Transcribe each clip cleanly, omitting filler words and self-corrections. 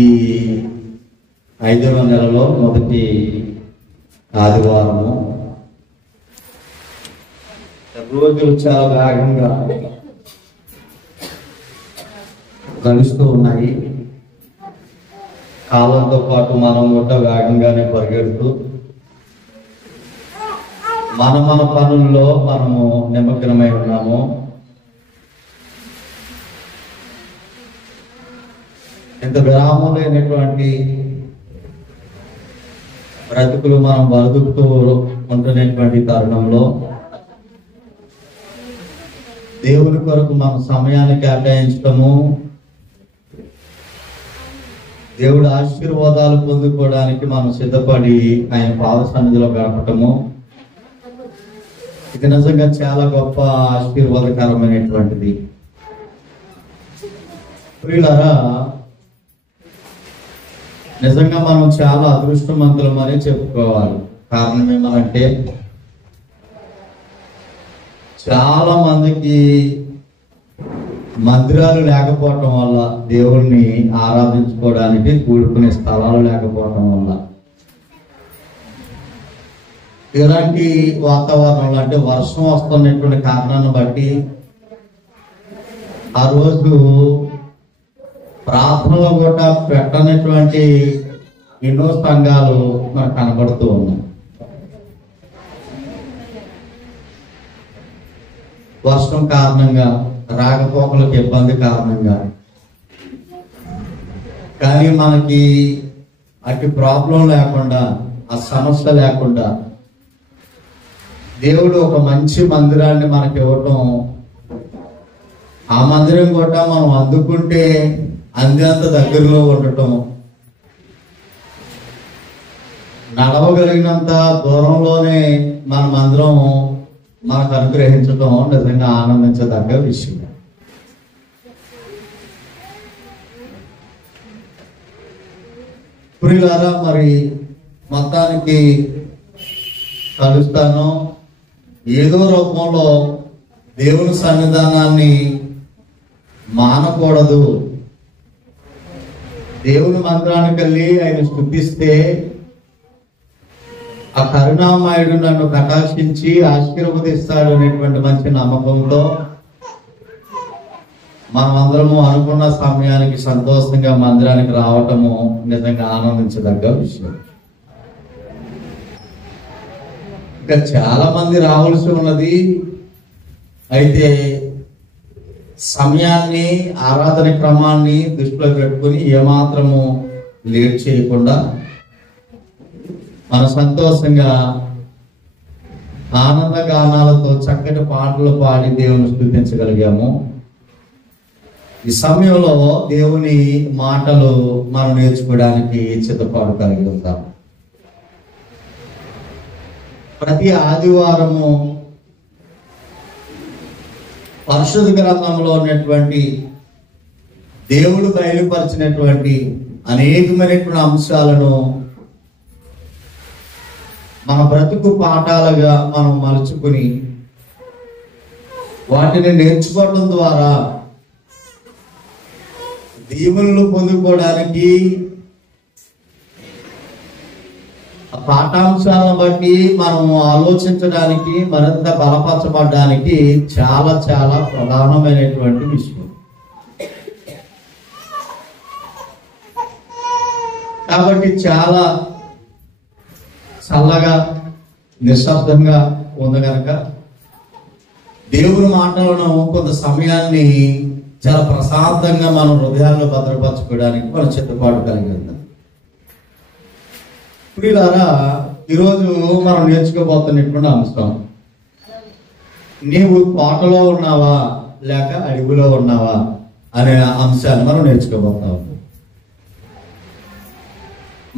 ఈ 5వ నెలలో మొదటి ఆదివారము. రోజులు చాలా వేగంగా గడుస్తూ ఉన్నాయి. కాలంతో పాటు మనం కూడా వేగంగానే పరిగెడుతూ మన పనుల్లో మనము నిమగ్నమై ఉన్నాము. ఇంత విరామం లేనటువంటి బ్రతుకులు మనం బతుకుతూ ఉంటున్నటువంటి తరుణంలో దేవుని కొరకు మన సమయాన్ని కేటాయించటము, దేవుడి ఆశీర్వాదాలు పొందుకోవడానికి మనం సిద్ధపడి ఆయన పాద సన్నిధిలో గడపటము, ఇది నిజంగా చాలా గొప్ప ఆశీర్వాదకరమైనటువంటిది. ప్రియులారా, నిజంగా మనం చాలా అదృష్టవంతులమని చెప్పుకోవాలి. కారణం ఏమనంటే చాలా మందికి మందిరాలు లేకపోవటం వల్ల, దేవుణ్ణి ఆరాధించుకోవడానికి కూడుకునే స్థలాలు లేకపోవటం వల్ల, ఇలాంటి వాతావరణంలో అంటే వర్షం వస్తున్నటువంటి కారణాన్ని బట్టి ఆ రోజు ప్రార్థనలో కూడా పెట్టనటువంటి ఎన్నో సంఘాలు మనకు కనబడుతూ ఉన్నాయి. వర్షం కారణంగా, రాకపోకలకు ఇబ్బంది కారణంగా. కానీ మనకి అటు ప్రాబ్లం లేకుండా, ఆ సమస్య లేకుండా దేవుడు ఒక మంచి మందిరాన్ని మనకి ఇవ్వటం, ఆ మందిరం కూడా మనం అందుకుంటే అందంత దగ్గరలో ఉండటం, నడవగలిగినంత దూరంలోనే మన మందిరం మనకు అనుగ్రహించడం నిజంగా ఆనందించదగ్గ విషయం. ప్రియులారా, మరి మొత్తానికి కలుస్తాను. ఏదో రూపంలో దేవుని సన్నిధానాన్ని మానకూడదు. దేవుని మందిరానికి వెళ్ళి ఆయన స్తుతిస్తే ఆ కరుణామయుడు నన్ను కటాక్షించి ఆశీర్వదిస్తాడు అనేటువంటి మంచి నమ్మకంతో మనమందరము అనుకున్న సమయానికి సంతోషంగా మందిరానికి రావటము నిజంగా ఆనందించదగ్గ విషయం. ఇంకా చాలా మంది రావాల్సి ఉన్నది. అయితే సమయాన్ని, ఆరాధన క్రమాన్ని దృష్టిలో పెట్టుకుని ఏమాత్రము లేట్ చేయకుండా మన సంతోషంగా ఆనంద గానాలతో చక్కటి పాటలు పాడి దేవుని స్తుతించగలిగాము. ఈ సమయంలో దేవుని మాటలు మనం నేర్చుకోవడానికి సిద్ధపాటు కలిగి ఉంటాం. ప్రతి ఆదివారము పరిశుద్ధ గ్రంథంలో ఉన్నటువంటి దేవుడు బయలుపరిచినటువంటి అనేకమైనటువంటి అంశాలను మన బ్రతుకు పాఠాలుగా మనం మలుచుకుని వాటిని నేర్చుకోవడం ద్వారా దీవెనలు పొందుకోవడానికి, పాఠాంశాలను బట్టి మనం ఆలోచించడానికి, మరింత బలపరచబడడానికి చాలా చాలా ప్రధానమైనటువంటి విషయం. కాబట్టి చాలా చల్లగా, నిశ్శబ్దంగా ఉంది కనుక దేవుని మాటలను కొంత సమయాన్ని చాలా ప్రశాంతంగా మనం హృదయాల్లో భద్రపరచుకోవడానికి మనం సిద్ధపాటు కలిగి ఉన్నాం. ప్రియులారా, ఈరోజు మనం నేర్చుకోబోతున్నటువంటి అంశం, నీవు తోటలో ఉన్నావా లేక అడవిలో ఉన్నావా అనే అంశాన్ని మనం నేర్చుకోబోతాం.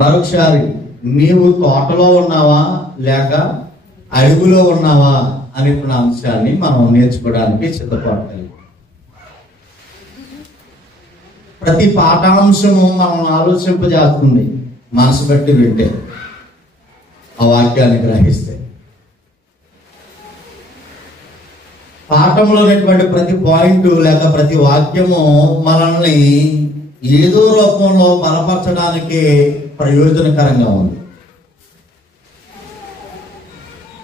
మరొకసారి, నీవు తోటలో ఉన్నావా లేక అడవిలో ఉన్నావా అనేటువంటి అంశాన్ని మనం నేర్చుకోవడానికి సిద్ధపడతాం. ప్రతి పాఠాంశము మనం ఆలోచింపజేస్తుంది మనసు బట్టి వింటే, ఆ వాక్యాన్ని గ్రహిస్తే. పాఠంలో ఉన్నటువంటి ప్రతి పాయింట్ లేక ప్రతి వాక్యము మనల్ని ఏదో రూపంలో బలపరచడానికి ప్రయోజనకరంగా ఉంది.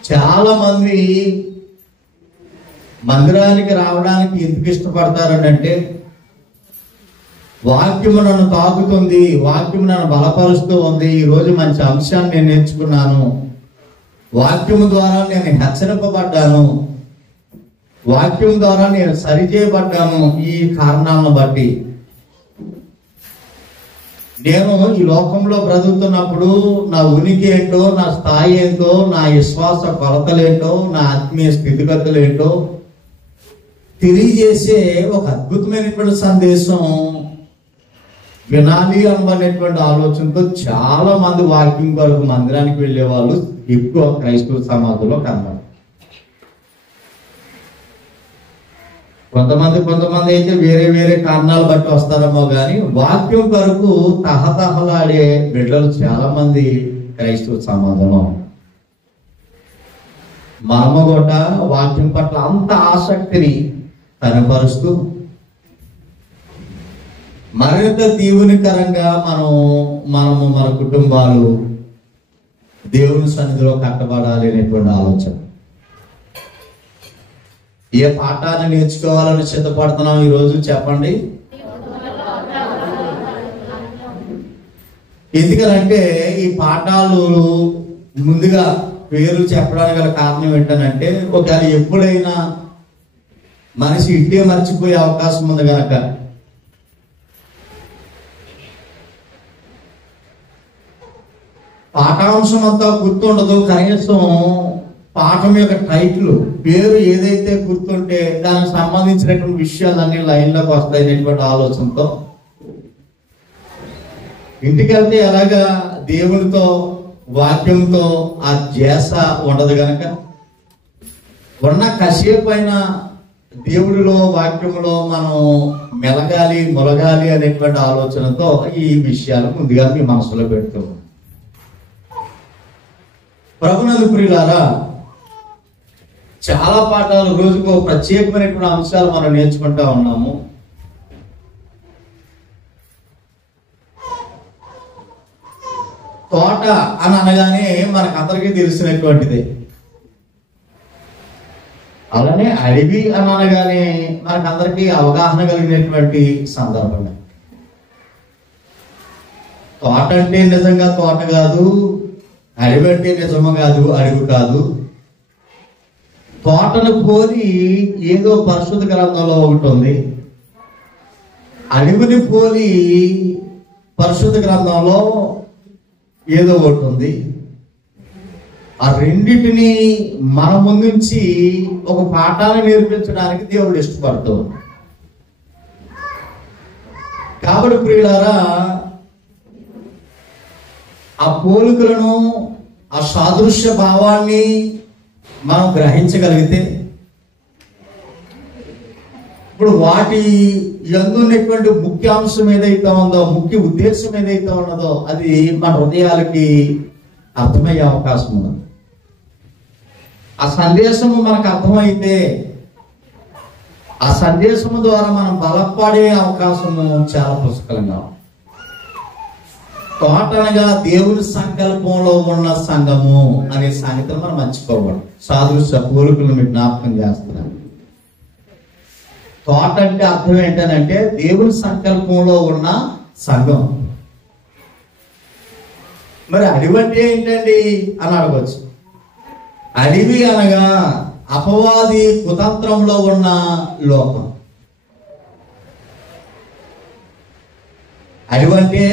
చాలా మంది మందిరానికి రావడానికి ఎందుకు ఇష్టపడతారంటే, వాక్యము నన్ను తాకుతుంది, వాక్యము నన్ను బలపరుస్తూ ఉంది, ఈరోజు మంచి అంశాన్ని నేను నేర్చుకున్నాను, వాక్యము ద్వారా నేను హెచ్చరింపబడ్డాను, వాక్యం ద్వారా నేను సరిచేయబడ్డాను. ఈ కారణాలను బట్టి నేను ఈ లోకంలో బ్రతుకుతున్నప్పుడు నా ఉనికి ఏంటో, నా స్థాయి ఏంటో, నా విశ్వాస కొలతలేంటో, నా ఆత్మీయ స్థితిగతులు ఏంటో తెలియజేసే ఒక అద్భుతమైనటువంటి సందేశం వినాలి అనబడినటువంటి ఆలోచనతో చాలా మంది వాకింగ్ కొరకు మందిరానికి వెళ్ళే వాళ్ళు ఎక్కువ క్రైస్తవ సమాజంలో కనబడతారు. కొంతమంది అయితే వేరే వేరే కారణాలు బట్టి వస్తారేమో కానీ వాక్యం కొరకు తహతహలాడే బిడ్డలు చాలా మంది క్రైస్తవ సమాజంలో. మనము కూడా వాక్యం పట్ల అంత ఆసక్తిని కనపరుస్తూ మరింత దీవునికరంగా మనము మన కుటుంబాలు దేవుని సన్నిధిలో కట్టబడాలి అనేటువంటి ఆలోచన. ఏ పాఠాన్ని నేర్చుకోవాలని సిద్ధపడుతున్నాం ఈరోజు చెప్పండి. ఎందుకనంటే ఈ పాఠాలు ముందుగా పేరు చెప్పడానికి గల కారణం ఏంటనంటే, ఒకవేళ ఎప్పుడైనా మనిషి ఇంటే మర్చిపోయే అవకాశం ఉంది కనుక పాఠాంశం అంతా గుర్తుండదు, కనీసం పాఠం యొక్క టైటిల్ పేరు ఏదైతే గుర్తుంటే దానికి సంబంధించినటువంటి విషయాలన్నీ లైన్లోకి వస్తాయనేటువంటి ఆలోచనతో ఇంటికి వెళ్తే ఎలాగా దేవునితో వాక్యంతో ఆ ధ్యాస ఉండదు కనుక ఉన్న కాసేపు అయినా దేవుడిలో వాక్యంలో మనం మెలగాలి మొలగాలి అనేటువంటి ఆలోచనతో ఈ విషయాలు ముందుగా మీ మనసులో పెడుతూ, ప్రభునందు ప్రియులారా, చాలా పాఠాలు రోజుకు ప్రత్యేకమైనటువంటి అంశాలు మనం నేర్చుకుంటా ఉన్నాము. తోట అని అనగానే మనకందరికీ తెలిసినటువంటిదే. అలానే అడవి అని అనగానే మనకందరికీ అవగాహన కలిగినటువంటి సందర్భమే. తోట అంటే నిజంగా తోట కాదు, అడవి అంటే నిజము కాదు, అడవి కాదు. తోటను పోలి ఏదో పరిశుద్ధ గ్రంథంలో ఒకటి ఉంది, అడవిని పోలి పరిశుద్ధ గ్రంథంలో ఏదో ఒకటి ఉంది. ఆ రెండింటిని మన ముందుంచి ఒక పాఠాన్ని నేర్పించడానికి దేవుడు ఇష్టపడుతూ. కాబట్టి ప్రియులారా, ఆ పోలికలను, ఆ సాదృశ్య భావాన్ని మనం గ్రహించగలిగితే ఇప్పుడు వాటి ఎందున్నటువంటి ముఖ్యాంశం ఏదైతే ఉందో, ముఖ్య ఉద్దేశం ఏదైతే ఉన్నదో అది మన హృదయాలకి అర్థమయ్యే అవకాశం ఉంది. ఆ సందేశము మనకు అర్థమైతే ఆ సందేశము ద్వారా మనం బలపడే అవకాశము చాలా పుష్కలంగా. తోటనగా దేవుని సంకల్పంలో ఉన్న సంఘము అనే సంగతిని మనం మర్చిపోకూడదు. సాదృశ్య పోలికలను మీకు జ్ఞాపకం చేస్తున్నాను. తోట అంటే అర్థం ఏంటంటే దేవుని సంకల్పంలో ఉన్న సంఘం. మరి అడవి అంటే ఏంటండి అని అడగవచ్చు. అడవి అనగా అపవాది కుతంత్రంలో ఉన్న లోకం. అడవి అంటే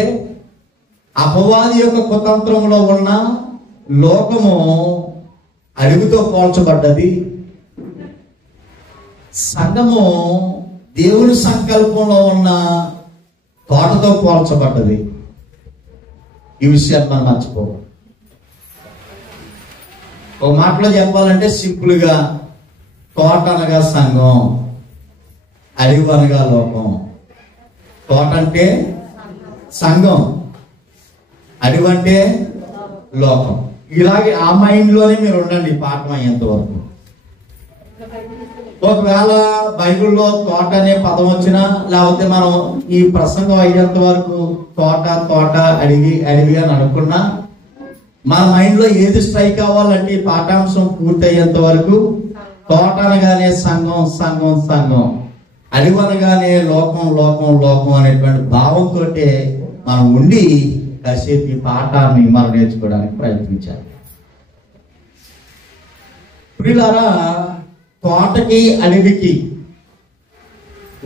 అపవాది యొక్క కుతంత్రంలో ఉన్న లోకము అడవితో పోల్చబడ్డది. సంఘము దేవుని సంకల్పంలో ఉన్న తోటతో పోల్చబడ్డది. ఈ విషయాన్ని మనం మర్చిపోవాలి. ఒక మాటలో చెప్పాలంటే సింపుల్ గా తోట అనగా సంఘం, అడవి అనగా లోకం. తోట అంటే సంఘం, అడవి అంటే లోకం. ఇలాగే ఆ మైండ్ లోనే మీరు ఉండండి పాఠం అయ్యేంత వరకు. ఒకవేళ బైబిల్లో తోట అనే పదం వచ్చినా, లేకపోతే మనం ఈ ప్రసంగం అయ్యేంత వరకు తోట తోట అడిగి అడిగి అని అనుకున్నా, మన మైండ్ లో ఏది స్ట్రైక్ అవ్వాలంటే ఈ పాఠాంశం పూర్తి అయ్యేంత వరకు తోట అనగానే సంఘం సంఘం సంఘం, అడివి అనగానే లోకం లోకం లోకం అనేటువంటి భావంతో మనం ఉండి కాసేపు ఈ పాఠాన్ని మనం నేర్చుకోవడానికి ప్రయత్నించాలి. ప్రియులారా, తోటకి అడవికి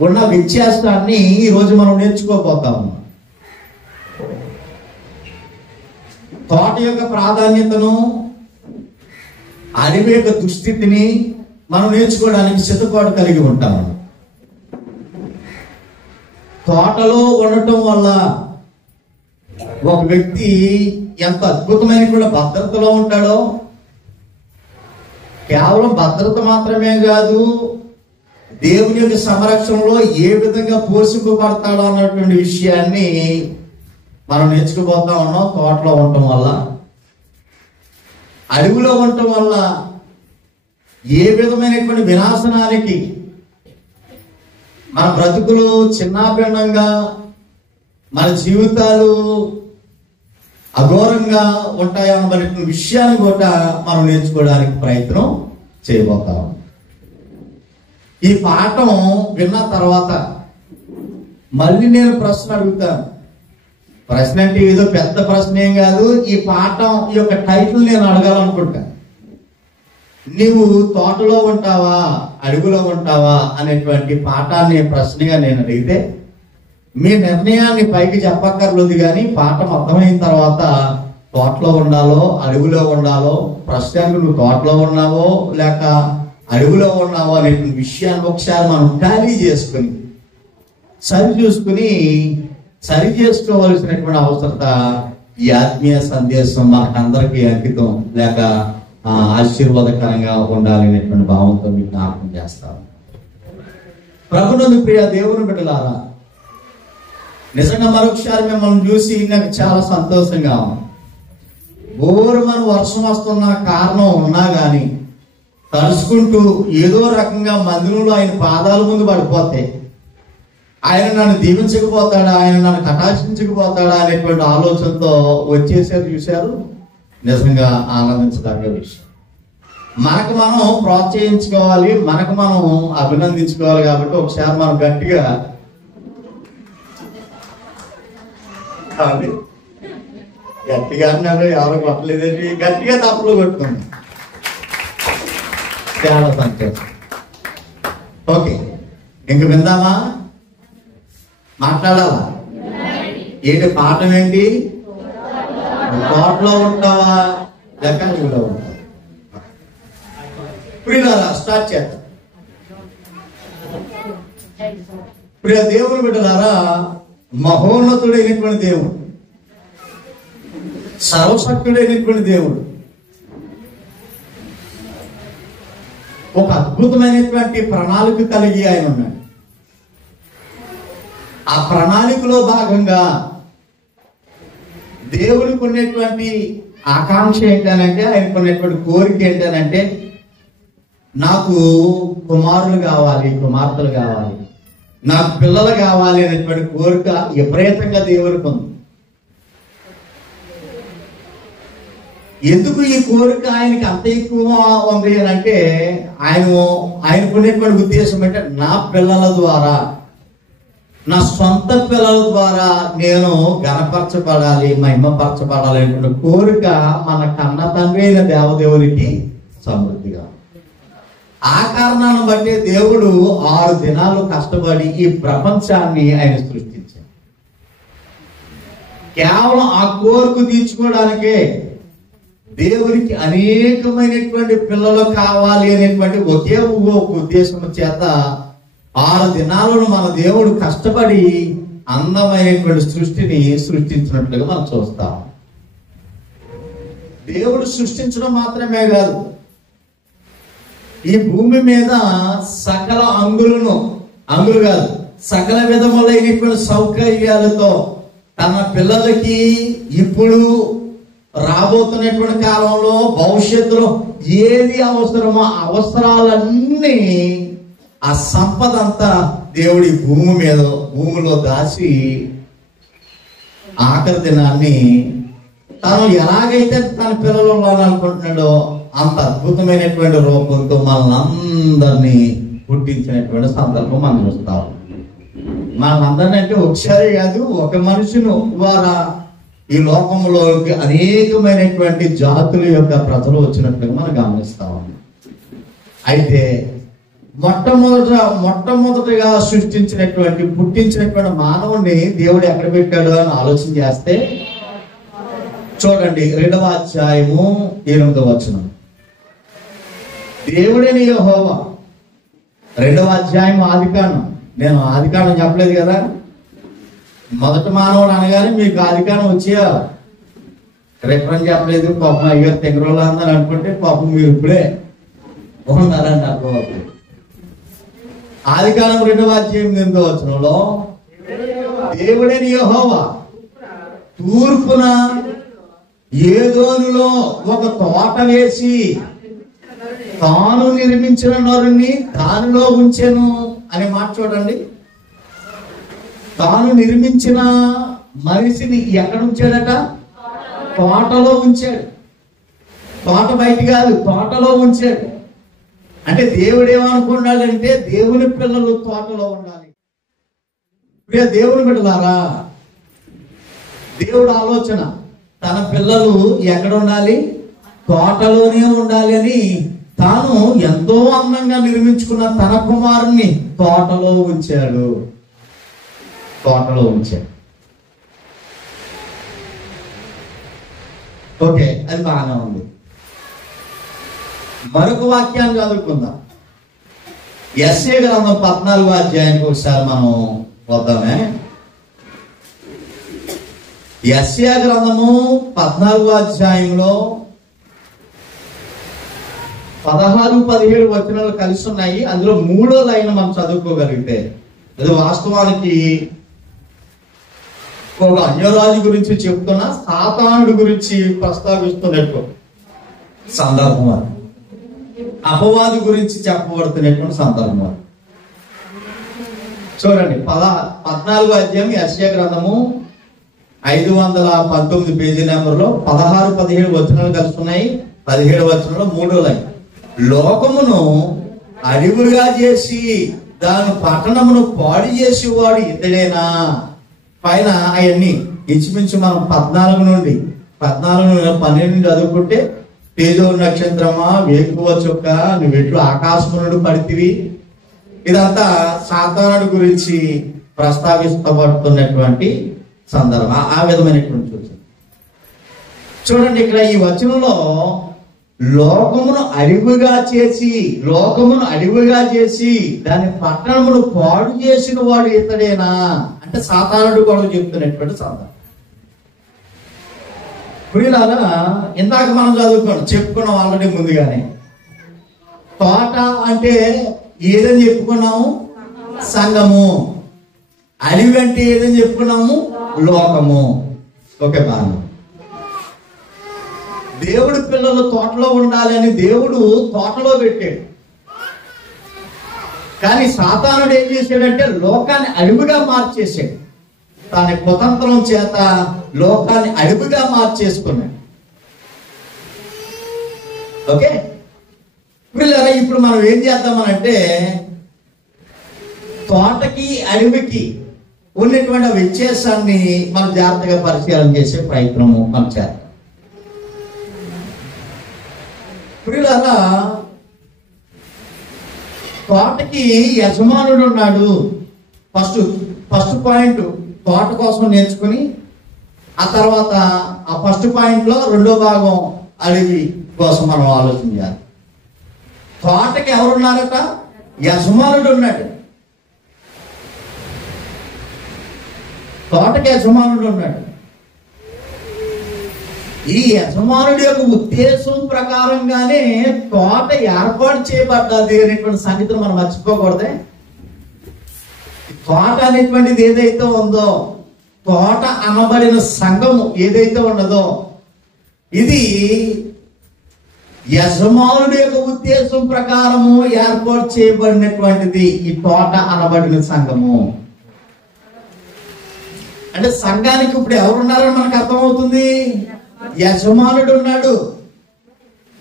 ఉన్న వ్యత్యాసాన్ని ఈరోజు మనం నేర్చుకోబోతాము. తోట యొక్క ప్రాధాన్యతను, అడవి యొక్క దుస్థితిని మనం నేర్చుకోవడానికి సిద్ధపాటు కలిగి ఉంటాము. తోటలో ఉండటం వల్ల ఒక వ్యక్తి ఎంత అద్భుతమైన కూడా భద్రతలో ఉంటాడో, కేవలం భద్రత మాత్రమే కాదు, దేవుని యొక్క సంరక్షణలో ఏ విధంగా పోషింపబడతాడో అన్నటువంటి విషయాన్ని మనం నేర్చుకుపోతా ఉన్నాం. తోటలో ఉండటం వల్ల, అడవిలో ఉండటం వల్ల ఏ విధమైనటువంటి వినాశనానికి మన బ్రతుకులు చిన్నాభిన్నంగా, మన జీవితాలు అఘోరంగా ఉంటాయన్న విషయాన్ని కూడా మనం నేర్చుకోవడానికి ప్రయత్నం చేయబోతాం. ఈ పాఠం విన్న తర్వాత మళ్ళీ నేను ప్రశ్న అడుగుతాను. ప్రశ్న అంటే ఏదో పెద్ద ప్రశ్న ఏం కాదు. ఈ పాఠం ఈ యొక్క టైటిల్ నేను అడగాలనుకుంటా. నీవు తోటలో ఉంటావా, అడుగులో ఉంటావా అనేటువంటి పాఠాన్ని ప్రశ్నగా నేను అడిగితే, మీ నిర్ణయాన్ని పైకి చెప్పక్కర్లేదు, కానీ పాఠం అర్థమైన తర్వాత తోటలో ఉండాలో అడుగులో ఉండాలో, ప్రశ్నకు నువ్వు తోటలో ఉన్నావో లేక అడుగులో ఉన్నావో అనేటువంటి విషయాన్ని ఒకసారి మనం టాలీ చేసుకుని సరి చేసుకోవలసినటువంటి అవసరత ఈ ఆత్మీయ సందేశం మనకందరికీ అంకితం లేక ఆశీర్వాదకరంగా ఉండాలి అనేటువంటి భావంతో మీకు జ్ఞాపకం చేస్తాను. ప్రభునందు ప్రియ దేవుని బిడ్డలారా, నిజంగా మరొకసారి మిమ్మల్ని చూసి నాకు చాలా సంతోషంగా ఉంది. మన వర్షం వస్తున్న కారణం ఉన్నా గాని తలుసుకుంటూ ఏదో రకంగా మందిరంలో ఆయన పాదాల ముందు పడిపోతే, ఆయన నన్ను దీవించకపోతాడా, ఆయన నన్ను కటాక్షించకపోతాడా అనేటువంటి ఆలోచనతో వచ్చేసారు. చూశారు, నిజంగా ఆనందించదగ్గ విషయం. మనకు మనం ప్రోత్సహించుకోవాలి, మనకు మనం అభినందించుకోవాలి. కాబట్టి ఒకసారి మనం గట్టిగా అన్నారు, ఎవరు కొట్టలేదండి, గట్టిగా తప్పులు కొట్టుకుంది. చాలా సంతోషం. ఓకే, ఇంక విందామా? మాట్లాడాలా? ఏంటి పాఠం ఏంటి? తోటలో ఉంటావా లేక అడవిలో ఉంటావా? ప్రియులారా, స్టార్ట్ చేద్దాం. ప్రియ దేవుని బిడ్డలారా, మహోన్నతుడైనటువంటి దేవుడు, సర్వశక్తుడైనటువంటి దేవుడు, ఒక అద్భుతమైనటువంటి ప్రణాళిక కలిగి ఆయన ఉన్నాడు. ఆ ప్రణాళికలో భాగంగా దేవుడికి ఉన్నటువంటి ఆకాంక్ష ఏంటనంటే, ఆయనకు ఉన్నటువంటి కోరిక ఏంటనంటే, నాకు కుమారులు కావాలి, కుమార్తెలు కావాలి, నాకు పిల్లలు కావాలి అనేటువంటి కోరిక విపరీతంగా దేవుడికి ఉంది. ఎందుకు ఈ కోరిక ఆయనకి అంత ఎక్కువ ఉంది అని అంటే, ఆయనకున్నటువంటి ఉద్దేశం అంటే, నా పిల్లల ద్వారా, నా సొంత పిల్లల ద్వారా నేను ఘనపరచబడాలి, మహిమపరచబడాలి అనేటువంటి కోరిక మన కన్న తండ్రి అయిన దేవదేవునికి సమృద్ధిగా. ఆ కారణాన్ని బట్టి దేవుడు 6 దినాలు కష్టపడి ఈ ప్రపంచాన్ని ఆయన సృష్టించాడు. కేవలం ఆ కోరిక తీర్చుకోవడానికే దేవుడికి అనేకమైనటువంటి పిల్లలు కావాలి అనేటువంటి ఒకే ఉద్దేశం చేత 6 దినాలను మన దేవుడు కష్టపడి అందమైనటువంటి సృష్టిని సృష్టించినట్లుగా మనం చూస్తాం. దేవుడు సృష్టించడం మాత్రమే కాదు, ఈ భూమి మీద సకల అంగులు కాదు, సకల విధములైనటువంటి సౌకర్యాలతో తన పిల్లలకి ఇప్పుడు రాబోతున్నటువంటి కాలంలో భవిష్యత్తులో ఏది అవసరమో అవసరాలన్నీ ఆ సంపద అంతా దేవుడి భూమిలో దాచి ఆఖరి దినాన్ని తను ఎలాగైతే తన పిల్లలు ఉండాలనుకుంటున్నాడో అంత అద్భుతమైనటువంటి రూపంతో మనల్ని అందరినీ పుట్టించినటువంటి సందర్భం మనం చూస్తాం. మనల్ని అంటే ఒకసారి కాదు, ఒక మనుషును ద్వారా ఈ లోకంలోకి అనేకమైనటువంటి జాతుల యొక్క ప్రజలు వచ్చినట్లుగా మనం గమనిస్తాం. అయితే మొట్టమొదటిగా పుట్టించినటువంటి మానవుడిని దేవుడు ఎక్కడ పెట్టాడు అని ఆలోచన చేస్తే చూడండి, 2వ అధ్యాయము 8వ వచనం. దేవుడైన యెహోవా, 2వ అధ్యాయం ఆదికాండం. నేను ఆదికాండం చెప్పలేదు కదా. మొదటి మానవుడు అనగానే మీకు ఆదికాండం వచ్చేయాలి. రిఫరెన్స్ చెప్పలేదు, పాపం అయ్యారు తెగరోళ్ళు అందరూ అనుకుంటే పాపం మీరు ఇప్పుడే ఉన్నారని అర్థం. ఆదికాండం 2వ అధ్యాయం 8వ వచనంలో దేవుడైన యెహోవా తూర్పున ఏదోనులో ఒక తోట వేసి తాను నిర్మించిన నరుని దానిలో ఉంచెను అనే మాట చూడండి. తాను నిర్మించిన మనిషిని ఎక్కడ ఉంచాడట? తోటలో ఉంచాడు. తోట బయట కాదు, తోటలో ఉంచాడు. అంటే దేవుడు ఏమనుకున్నాడంటే దేవుని పిల్లలు తోటలో ఉండాలి. దేవుని బిడ్డలారా, దేవుడు ఆలోచన తన పిల్లలు ఎక్కడ ఉండాలి? తోటలోనే ఉండాలి అని తాను ఎంతో అందంగా నిర్మించుకున్న తన కుమారుణ్ణి తోటలో ఉంచాడు. ఓకే, అది బాగానే ఉంది. మరొక వాక్యాన్ని చదువుకుందాం. యెషయా గ్రంథం 14వ అధ్యాయానికి ఒకసారి మనం వద్దామే. యెషయా గ్రంథము 14వ అధ్యాయంలో 16-17 వచనాలు కలిసి ఉన్నాయి. అందులో 3వ లైన్ మనం చదువుకోగలిగితే, అది వాస్తవానికి ఒక అన్యరాజు గురించి చెప్తున్నా సాతానుడి గురించి ప్రస్తావిస్తున్నట్టు సందర్భం, అది అపవాది గురించి చెప్పబడుతున్నటువంటి సందర్భం. చూడండి, 14వ అధ్యాయం యెషయా గ్రంథము 519 పేజీ నెంబర్లో 16-17 వచనాలు కలుస్తున్నాయి. 17వ వచనంలో 3వ లైన్, లోకమును అడవులుగా చేసి దాని పట్టణమును పాడు చేసేవాడు ఇతడేనా? పైన అవన్నీ ఇంచుమించు మనం 14-12 చదువుకుంటే, తేజో నక్షత్రమా, వేకువ చుక్క, నువ్వెట్లు ఆకాశం నుండి పడితివి, ఇదంతా సాతానుడి గురించి ప్రస్తావిస్తబడుతున్నటువంటి సందర్భం. ఆ విధమైనటువంటి చూడండి, ఇక్కడ ఈ వచనంలో లోకమును అడివుగా చేసి దాని పట్టణమును పాడు చేసిన వాడు ఇతడేనా అంటే సాతానుడు కూడా చెప్తున్నటువంటి సందర్భం. ప్రియులారా, ఇందాక మనం చెప్పుకున్నాం ఆల్రెడీ ముందుగానే. తోట అంటే ఏదని చెప్పుకున్నాము? సంఘము. అడవి అంటే ఏదని చెప్పుకున్నాము? లోకము. ఓకే, బాగా. దేవుడి పిల్లలు తోటలో ఉండాలి అని దేవుడు తోటలో పెట్టాడు. కానీ సాతానుడు ఏం చేశాడంటే లోకాన్ని అడవిగా మార్చేసాడు. తన కుతంత్రం చేత లోకాన్ని అడవిగా మార్చేసుకున్నాడు. ఓకే, ఇప్పుడు మనం ఏం చేద్దామనంటే తోటకి అడవికి ఉన్నటువంటి వ్యత్యాసాన్ని మనం జాగ్రత్తగా పరిశీలన చేసే ప్రయత్నము మనం చేద్దాం. ప్రియులారా, తోటకి యజమానుడు ఉన్నాడు. ఫస్ట్ పాయింట్ తోట కోసం నేర్చుకుని, ఆ తర్వాత ఆ ఫస్ట్ పాయింట్ లో 2వ భాగం అడవి కోసం మనం ఆలోచించాలి. తోటకి ఎవరున్నారట? యజమానుడు ఉన్నాడు. తోటకి యజమానుడు ఉన్నాడు. ఈ యజమానుడి యొక్క ఉద్దేశం ప్రకారంగానే తోట ఏర్పాటు చేయబడ్డది అనేటువంటి సంగతిని మనం మర్చిపోకూడదే. తోట అనేటువంటిది ఏదైతే ఉందో, తోట అనబడిన సంఘము ఏదైతే ఉన్నదో, ఇది యజమానుడి యొక్క ఉద్దేశం ప్రకారము ఏర్పాటు చేయబడినటువంటిది ఈ తోట అనబడిన సంఘము. అంటే సంఘానికి ఇప్పుడు ఎవరున్నారని మనకు అర్థమవుతుంది. యజమానుడు ఉన్నాడు,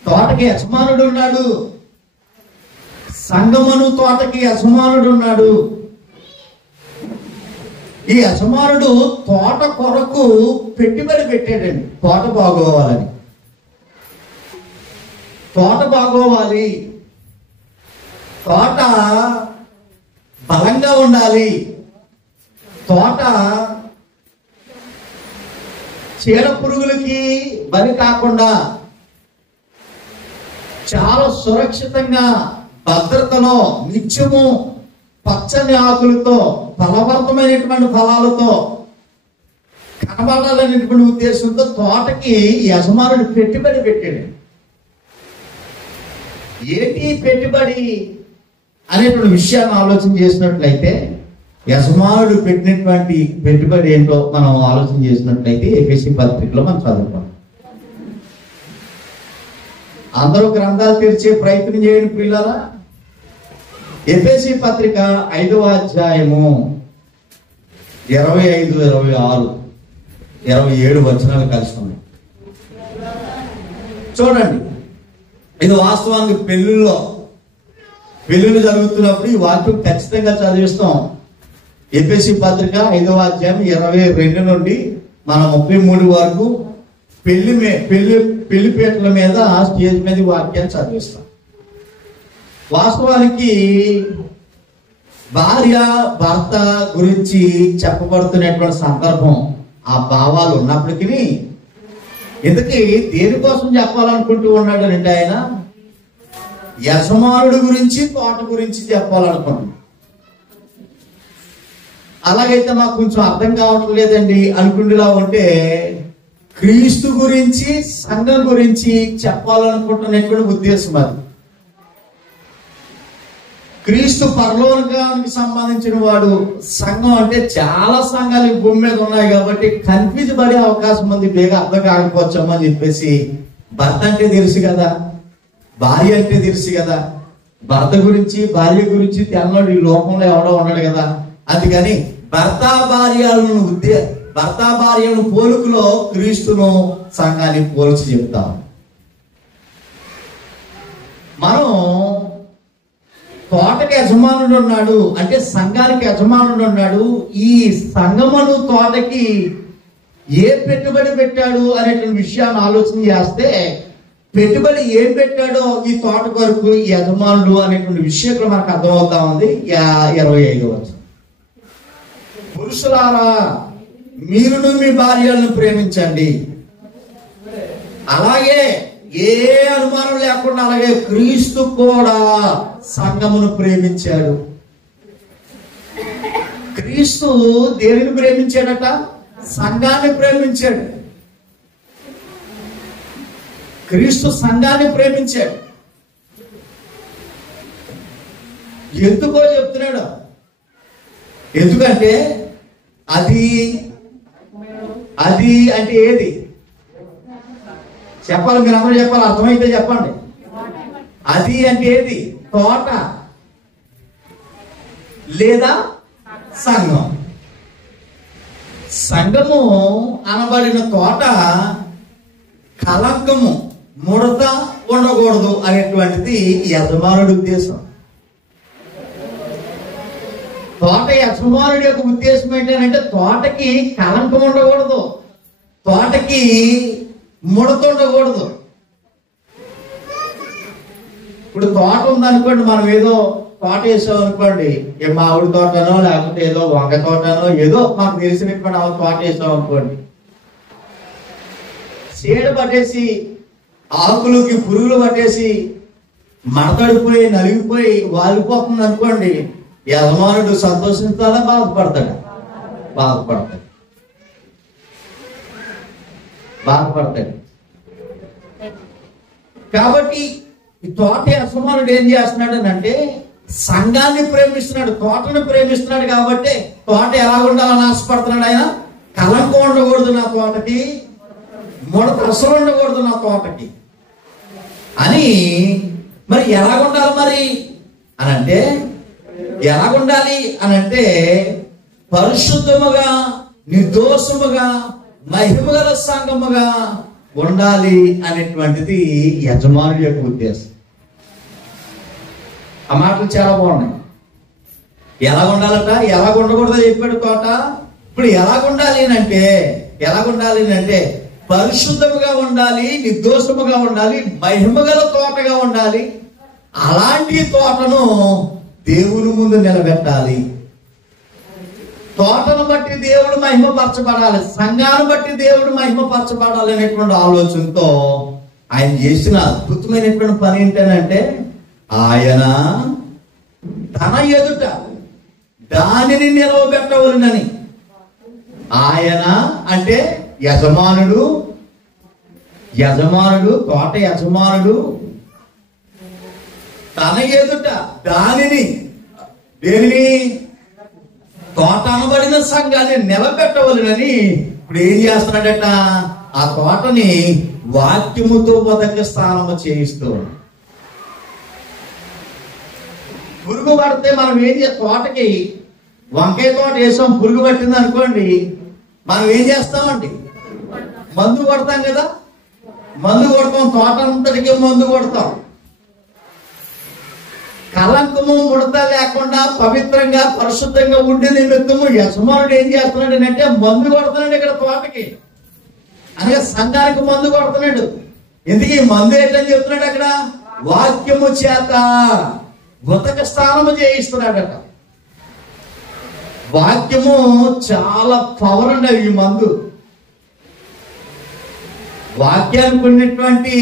తోటకి యజమానుడు ఉన్నాడు, సంఘమును తోటకి యజమానుడు ఉన్నాడు. ఈ యజమానుడు తోట కొరకు పెట్టుబడి పెట్టాడండి. తోట బాగోవాలని, తోట బాగోవాలి, తోట బలంగా ఉండాలి, తోట చీడ పురుగులకి బలి కాకుండా చాలా సురక్షితంగా భద్రతలో నిత్యము పచ్చని ఆకులతో ఫలవంతమైనటువంటి ఫలాలతో కనబడాలనేటువంటి ఉద్దేశంతో తోటకి యజమానుడు పెట్టుబడి పెట్టాడు. ఏంటి పెట్టుబడి అనేటువంటి విషయాన్ని ఆలోచన చేసినట్లయితే, యజమానుడు పెట్టినటువంటి పెట్టుబడి ఏంటో మనం ఆలోచన చేసినట్లయితే ఎఫెసీ పత్రికలో మనం చదువుకోండి. అందరూ గ్రంథాలు తెరిచే ప్రయత్నం చేయండి పిల్లరా. ఎఫెసీ పత్రిక 5వ అధ్యాయము 25, 26, 27 వచనాలు కలిసి ఉన్నాయి. చూడండి, ఇది వాస్తవానికి పెళ్ళిళ్ళు జరుగుతున్నప్పుడు ఈ వాక్యం ఖచ్చితంగా చదివిస్తాం. ఎఫెసీ పత్రిక 5వ అధ్యాయం 22 నుండి మన 33 వరకు పెళ్లిపేటల మీద స్టేజ్ మీద వాక్యాన్ని చదివిస్తాం. వాస్తవానికి భార్య భర్త గురించి చెప్పబడుతున్నటువంటి సందర్భం, ఆ భావాలు ఉన్నప్పటికీ ఇంతకీ దేనికోసం చెప్పాలనుకుంటూ ఉన్నాడు అంటే ఆయన యజమానుడి గురించి తోట గురించి చెప్పాలనుకుంటున్నాడు. అలాగైతే మాకు కొంచెం అర్థం కావట్లేదండి అనుకుంటులా ఉంటే, క్రీస్తు గురించి సంఘం గురించి చెప్పాలనుకుంటున్నటువంటి ఉద్దేశం అది. క్రీస్తు పరలోకానికి సంబంధించిన వాడు. సంఘం అంటే చాలా సంఘాలు ఈ భూమి మీద ఉన్నాయి కాబట్టి కన్ఫ్యూజ్ పడే అవకాశం ఉంది, బేగా అర్థం కాకపోవచ్చామని చెప్పేసి. భర్త అంటే తెలుసు కదా, భార్య అంటే తెలుసు కదా, భర్త గురించి భార్య గురించి తెల్లడు ఈ లోకంలో ఎవడో ఉన్నాడు కదా. అందుకని భర్త భార్యలను పోలుకులో క్రీస్తును సంఘాన్ని పోల్చి చెప్తాం. మనం తోటకి యజమానుడు ఉన్నాడు అంటే సంఘానికి యజమానుడు ఉన్నాడు. ఈ సంఘమును తోటకి ఏ పెట్టుబడి పెట్టాడు అనేటువంటి విషయాన్ని ఆలోచన చేస్తే, పెట్టుబడి ఏం పెట్టాడో ఈ తోట కొరకు ఈ యజమానుడు అనేటువంటి విషయం మనకు అర్థమవుతా ఉంది. 25 వచనం, పురుషులారా మీరును మీ భార్యలను ప్రేమించండి, అలాగే ఏ అనుమానం లేకుండా అలాగే క్రీస్తు కూడా సంఘమును ప్రేమించాడు. క్రీస్తు దేనిని ప్రేమించాడట? సంఘాన్ని ప్రేమించాడు. క్రీస్తు సంఘాన్ని ప్రేమించాడు. ఎందుకో చెప్తున్నాడు. ఎందుకంటే అది అంటే ఏది చెప్పాలి, మీరు అందరూ చెప్పాలి, అర్థమైతే చెప్పండి. అది అంటే ఏది? తోట లేదా సంఘం. సంఘము అనబడిన తోట కలంకము ముడత ఉండకూడదు అనేటువంటిది యజమానుడి ఉద్దేశం. తోట యజమానుడి యొక్క ఉద్దేశం ఏంటంటే తోటకి కలంకం ఉండకూడదు, తోటకి ముడత ఉండకూడదు. ఇప్పుడు తోట ఉందనుకోండి, మనం ఏదో తోట వేసాం అనుకోండి, ఏ మామిడి తోటనో లేకపోతే ఏదో వంగ తోటనో ఏదో మాకు తెలిసినటువంటి తోట వేసాం అనుకోండి, చీడ పట్టేసి ఆకులకి పురుగులు పట్టేసి మడతడిపోయి నలిగిపోయి వాలిపోతుంది అనుకోండి, యజమానుడు సంతోషిస్తాడా? బాధపడతాడు. కాబట్టి ఈ తోట యజమానుడు ఏం చేస్తున్నాడు అంటే సంఘాన్ని ప్రేమిస్తున్నాడు, తోటను ప్రేమిస్తున్నాడు. కాబట్టి తోట ఎలా ఉండాలని ఆశపడుతున్నాడు ఆయన. కలంకం ఉండకూడదు నా తోటకి, ముడత అసలు ఉండకూడదు నా తోటకి అని మరి ఎలాగుండాలి మరి అనంటే, ఎలాగుండాలి అనంటే పరిశుద్ధముగా, నిర్దోషముగా, మహిమగల సంఘముగా ఉండాలి అనేటువంటిది యజమానుడి యొక్క ఉద్దేశం. ఆ మాటలు చాలా బాగున్నాయి. ఎలా ఉండాలట, ఎలా ఉండకూడదో చెప్పాడు తోట. ఇప్పుడు ఎలాగుండాలి అంటే పరిశుద్ధముగా ఉండాలి, నిర్దోషముగా ఉండాలి, మహిమగల తోటగా ఉండాలి. అలాంటి తోటను దేవుని ముందు నిలబెట్టాలి. తోటను బట్టి దేవుడు మహిమపరచబడాలి, సంఘాన్ని బట్టి దేవుడు మహిమపరచబడాలి అనేటువంటి ఆలోచనతో ఆయన చేసిన అద్భుతమైనటువంటి పని ఏంటంటే, ఆయన తన ఎదుట దానిని నిలవబెట్టవలనని. ఆయన అంటే యజమానుడు, తోట యజమానుడు తన ఎదుట దేనిని తోట అనబడిన సంఘాన్ని నిలబెట్టవలనని ఇప్పుడు ఏం చేస్తున్నాడట, ఆ తోటని వాక్యముతో ఉదక స్నానము చేయిస్తూ. పురుగు పడితే మనం ఏం తోటకి వంకాయ తోట వేసాం, పురుగు పట్టింది అనుకోండి, మనం ఏం చేస్తామండి, మందు కొడతాం కదా. మందు కొడతాం, తోట అంతటికి మందు కొడతాం. కలంకము ముడత లేకుండా పవిత్రంగా పరిశుద్ధంగా ఉండే నిమిత్తము యజమానుడు ఏం చేస్తున్నాడు అంటే మందు కొడుతున్నాడు ఇక్కడ తోటకి, అనగా సంఘానికి మందు కొడుతున్నాడు. ఎందుకు ఈ మందు ఏంటని చెప్తున్నాడు అక్కడ, వాక్యము చేత ఉదక స్నానము చేయిస్తున్నాడట. వాక్యము చాలా పవర్ అండి ఈ మందు. వాక్యానికి ఉండేటువంటి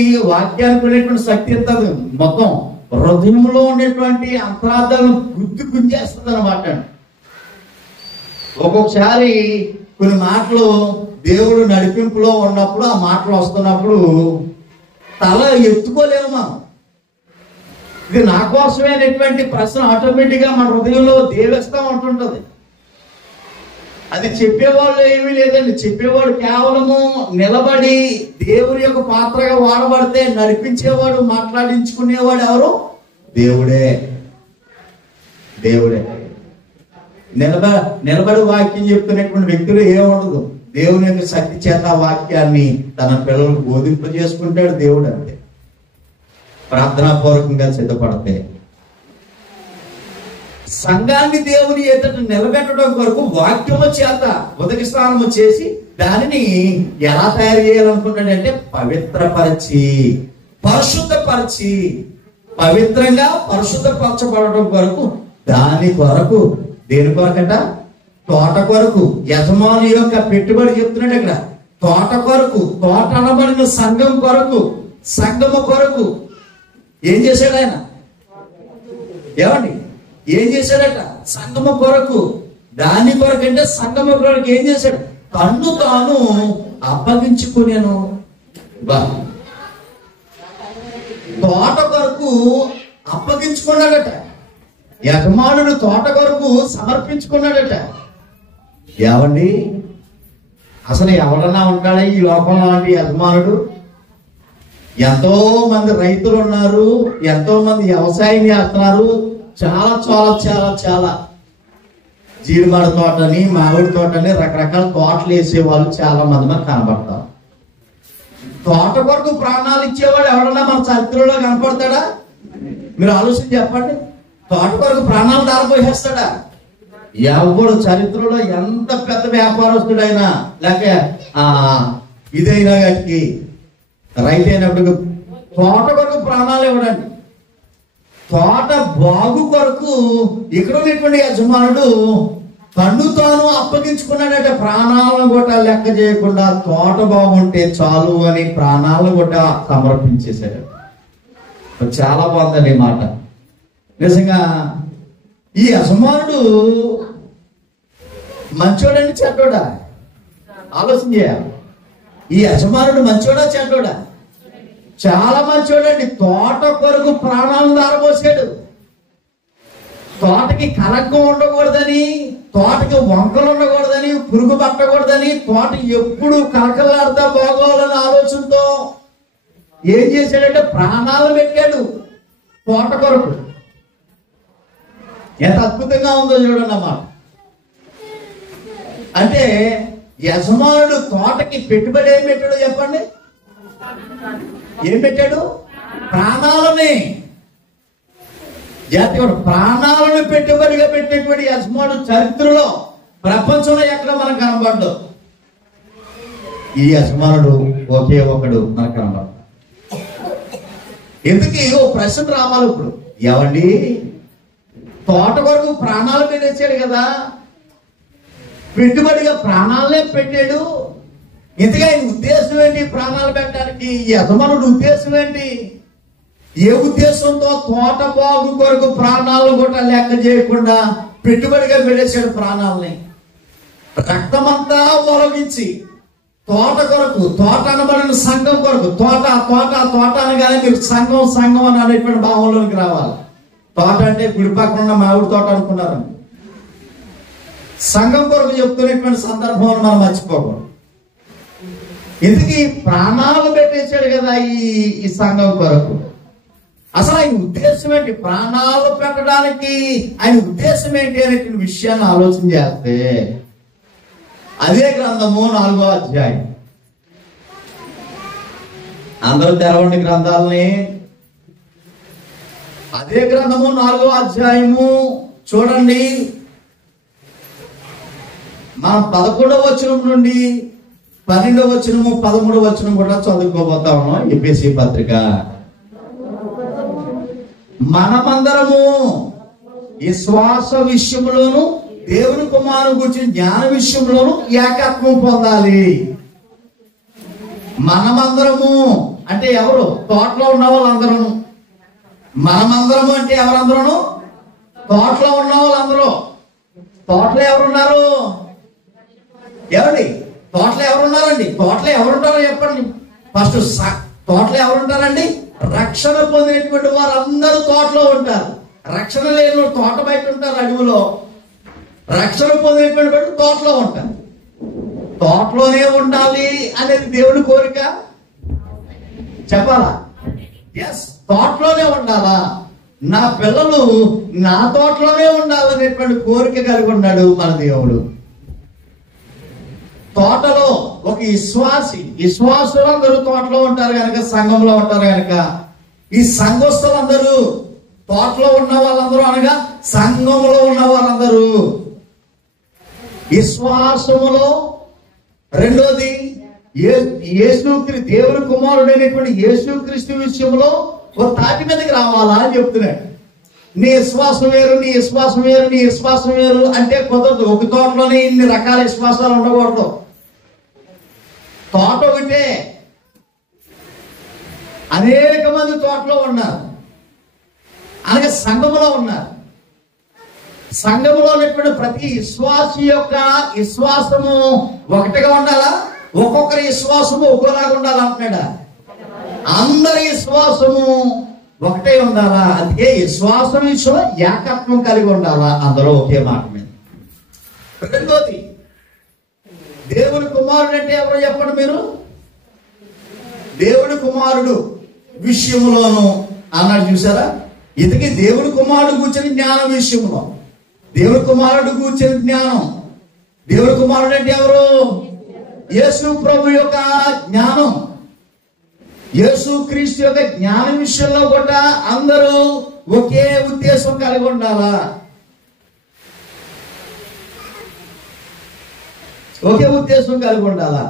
శక్తి ఎంతది, మొత్తం హృదయంలో ఉండేటువంటి అంతరార్థాలను గుంజేస్తుంది అన్నమాట. ఒక్కొక్కసారి కొన్ని మాటలు దేవుడు నడిపింపులో ఉన్నప్పుడు, ఆ మాటలు వస్తున్నప్పుడు తల ఎత్తుకోలేము మనం. ఇది నా కోసమే అనేటువంటి ప్రశ్న ఆటోమేటిక్ గా మన హృదయంలో దేవేస్తూ ఉంటుంటది. అది చెప్పేవాళ్ళు ఏమీ లేదండి. చెప్పేవాడు కేవలము నిలబడి దేవుని యొక్క పాత్రగా వాడబడితే నడిపించేవాడు, మాట్లాడించుకునేవాడు ఎవరు? దేవుడే. నిలబడి వాక్యం చెప్తున్నటువంటి వ్యక్తులు ఏముండదు. దేవుని యొక్క శక్తి చేత వాక్యాన్ని తన పిల్లలకు బోధింపజేసుకుంటాడు దేవుడు. అంతే, ప్రార్థనాపూర్వకంగా సిద్ధపడితే. సంఘాన్ని దేవుని ఎదుట నిలబెట్టడం కొరకు వాక్యము చేత ఉదక స్నానము చేసి దానిని ఎలా తయారు చేయాలనుకుంటాడంటే పవిత్రపరిచి, పరిశుద్ధపరిచి, పవిత్రంగా పరిశుద్ధపరచబడడం కొరకు, దాని కొరకు, దేని కొరకట, తోట కొరకు. యజమాని యొక్క పెట్టుబడి చెప్తున్నాడు ఇక్కడ. తోట కొరకు, తోట అనబడిన సంఘం కొరకు, సంఘము కొరకు ఏం చేశాడు ఆయన? ఏమండి, ఏం చేశాడట? సంఘము కొరకు. దాని కొరకు అంటే సంఘము కొరకు ఏం చేశాడు? తన్ను తాను అప్పగించుకునేను. తోట కొరకు అప్పగించుకున్నాడట. యజమానుడు తోట కొరకు సమర్పించుకున్నాడట. ఏమండి, అసలు ఎవడన్నా ఉంటాడా ఈ లోకంలో అంటే యజమానుడు? ఎంతో మంది రైతులు ఉన్నారు, ఎంతో మంది వ్యవసాయం చేస్తున్నారు. చాలా చాలా చాలా చాలా జీడిమడ తోటని, మామిడి తోటని, రకరకాల తోటలు వేసే వాళ్ళు చాలా మంది మనకు కనపడతారు. తోట కొరకు ప్రాణాలు ఇచ్చేవాడు ఎవడన్నా మన చరిత్రలో కనపడతాడా? మీరు ఆలోచన చెప్పండి. తోట కొరకు ప్రాణాలు దారిపోసేస్తాడా? ఎవడు చరిత్రలో ఎంత పెద్ద వ్యాపారస్తుడైనా, లేక ఇదైనా గట్టి రైతు అయినప్పుడు తోట కొరకు ప్రాణాలు ఇవ్వడండి. తోట బాగు కొరకు ఇక్కడ ఉన్నటువంటి యజమానుడు తన్ను తాను అప్పగించుకున్నాడట. ప్రాణాలను కూడా లెక్క చేయకుండా తోట బాగుంటే చాలు అని ప్రాణాలను కూడా సమర్పించేశాడు. చాలా బాగుందండి ఈ మాట. నిజంగా ఈ యజమానుడు మంచోడండి చెడ్డోడా? ఆలోచన చేయాలి. ఈ యజమానుడు మంచోడా చెడ్డోడా? చాలా మంచోడండి. తోట కొరకు ప్రాణాలను దారపోసాడు. తోటకి కలంకం ఉండకూడదని, తోటకి వంకలు ఉండకూడదని, పురుగు పట్టకూడదని, తోట ఎప్పుడు కలకలాడుతా బాగోవాలని ఆలోచనతో ఏం చేశాడంటే ప్రాణాలు పెట్టాడు. తోట కొరకు. ఎంత అద్భుతంగా ఉందో చూడండి అన్నమాట. అంటే యజమానుడు తోటకి పెట్టుబడి ఏం పెట్టాడు చెప్పండి? ఏం పెట్టాడు? ప్రాణాలని. జాతీయుడు ప్రాణాలను పెట్టుబడిగా పెట్టినటువంటి యజమానుడు చరిత్రలో ప్రపంచంలో ఎక్కడ మనకు కనబడ్డు. ఈ యజమానుడు ఒకే ఒకడు మనకు కనబడ్డాడు. ఎందుకు ఓ ప్రశ్న రావాలి ఇప్పుడు, ఏమండి తోట కొరకు ప్రాణాలు పెట్టేసాడు కదా, పెట్టుబడిగా ప్రాణాలనే పెట్టాడు, ఇంతగా ఆయన ఉద్దేశం ఏంటి? ప్రాణాలు పెట్టడానికి యజమానుడు ఉద్దేశం ఏంటి? ఏ ఉద్దేశంతో తోట బాగు కొరకు ప్రాణాలను కూడా లెక్క చేయకుండా పెట్టుబడిగా పెట్టేశాడు ప్రాణాలని? రక్తమంతా మొలగించి తోట కొరకు, తోట అనబడిన సంఘం కొరకు, తోట తోట తోట అనగానే మీరు సంఘం సంఘం అని అనేటువంటి భావంలోకి రావాలి. తోట అంటే గుడి పక్కన ఉన్న మామిడి తోట అనుకున్నారు. సంఘం కొరకు చెప్తున్నటువంటి సందర్భంలో మనం మర్చిపోకూడదు. ఎందుకు ప్రాణాలు పెట్టేశాడు కదా ఈ సంఘం కొరకు. అసలు ఆయన ఉద్దేశం ఏంటి? ప్రాణాలు పెట్టడానికి ఆయన ఉద్దేశం ఏంటి అనేటువంటి విషయాన్ని ఆలోచన చేస్తే అదే గ్రంథము 4వ అధ్యాయం. అందరూ తెరవండి గ్రంథాలని. అదే గ్రంథము 4వ అధ్యాయము చూడండి. మనం 11వ వచనం నుండి 12వ వచనము 13వ వచనం కూడా చదువుకోబోతా ఉన్నాం. ఎఫెసీ పత్రిక. మనమందరము విశ్వాస విషయంలోను దేవుని కుమారుని గురించి జ్ఞాన విషయంలోను ఏకత్వం పొందాలి. మనమందరము అంటే ఎవరు? తోటలో ఉన్న వాళ్ళందరూ. మనమందరము అంటే ఎవరందరూ? తోటలో ఉన్న వాళ్ళందరూ. తోటలో ఎవరున్నారు? ఏమండి తోటలో ఎవరున్నారండి? తోటలో ఎవరుంటారో చెప్పండి ఫస్ట్. తోటలో ఎవరుంటారండి? రక్షణ పొందినటువంటి వారు అందరూ తోటలో ఉంటారు. రక్షణ లేని తోట బయట ఉంటారు, అడవిలో. రక్షణ పొందినటువంటి వాడు తోటలో ఉంటారు. తోటలోనే ఉండాలి అనేది దేవుని కోరిక. చెప్పాలా? ఎస్, తోటలోనే ఉండాలా. నా పిల్లలు నా తోటలోనే ఉండాలనేటువంటి కోరిక కలిగి ఉన్నాడు మన దేవుడు. తోటలో ఒక విశ్వాసులందరూ తోటలో ఉంటారు కనుక, సంఘంలో ఉంటారు కనుక, ఈ సంఘస్థులందరూ తోటలో ఉన్న వాళ్ళందరూ అనగా సంఘంలో ఉన్న వాళ్ళందరూ విశ్వాసములో. రెండోది యేసుక్రీస్తు దేవుని కుమారుడైనటువంటి యేసుక్రీస్తు విషయంలో ఒక తాటి మీదకి రావాలా అని చెప్తున్నాడు. నీ విశ్వాసం వేరు, నీ విశ్వాసం వేరు, నీ విశ్వాసం వేరు అంటే కుదరదు. ఒక తోటలోనే ఇన్ని రకాల విశ్వాసాలు ఉండకూడదు. తోట ఒకటే, అనేక మంది తోటలో ఉన్నారు అనగా సంఘములో ఉన్నారు. సంఘములో ఉన్నటువంటి ప్రతి విశ్వాసి యొక్క విశ్వాసము ఒకటిగా ఉండాలా? ఒక్కొక్కరి విశ్వాసము ఒక్కోలాగా ఉండాలంటున్నాడా? అందరి విశ్వాసము ఒకటే ఉండాలా? అందుకే విశ్వాసం విషయంలో ఏకత్వం కలిగి ఉండాలా, అందరూ ఒకే మాట మీద. రెండోది, దేవుని కుమారుడు అంటే ఎవరు చెప్పండి మీరు? దేవుని కుమారుడు విషయంలోను అన్నాడు చూసారా? ఇతకి దేవుని కుమారుడు కూర్చొని జ్ఞానం విషయంలో, దేవుని కుమారుడు కూర్చొని జ్ఞానం. దేవుని కుమారుడు అంటే ఎవరు? యేసు ప్రభు యొక్క జ్ఞానం. యేసు క్రీస్తు యొక్క జ్ఞానం విషయంలో కూడా అందరూ ఒకే ఉద్దేశం కలిగి ఉండాలా, ఒకే ఉద్దేశం కలిగి ఉండాలా.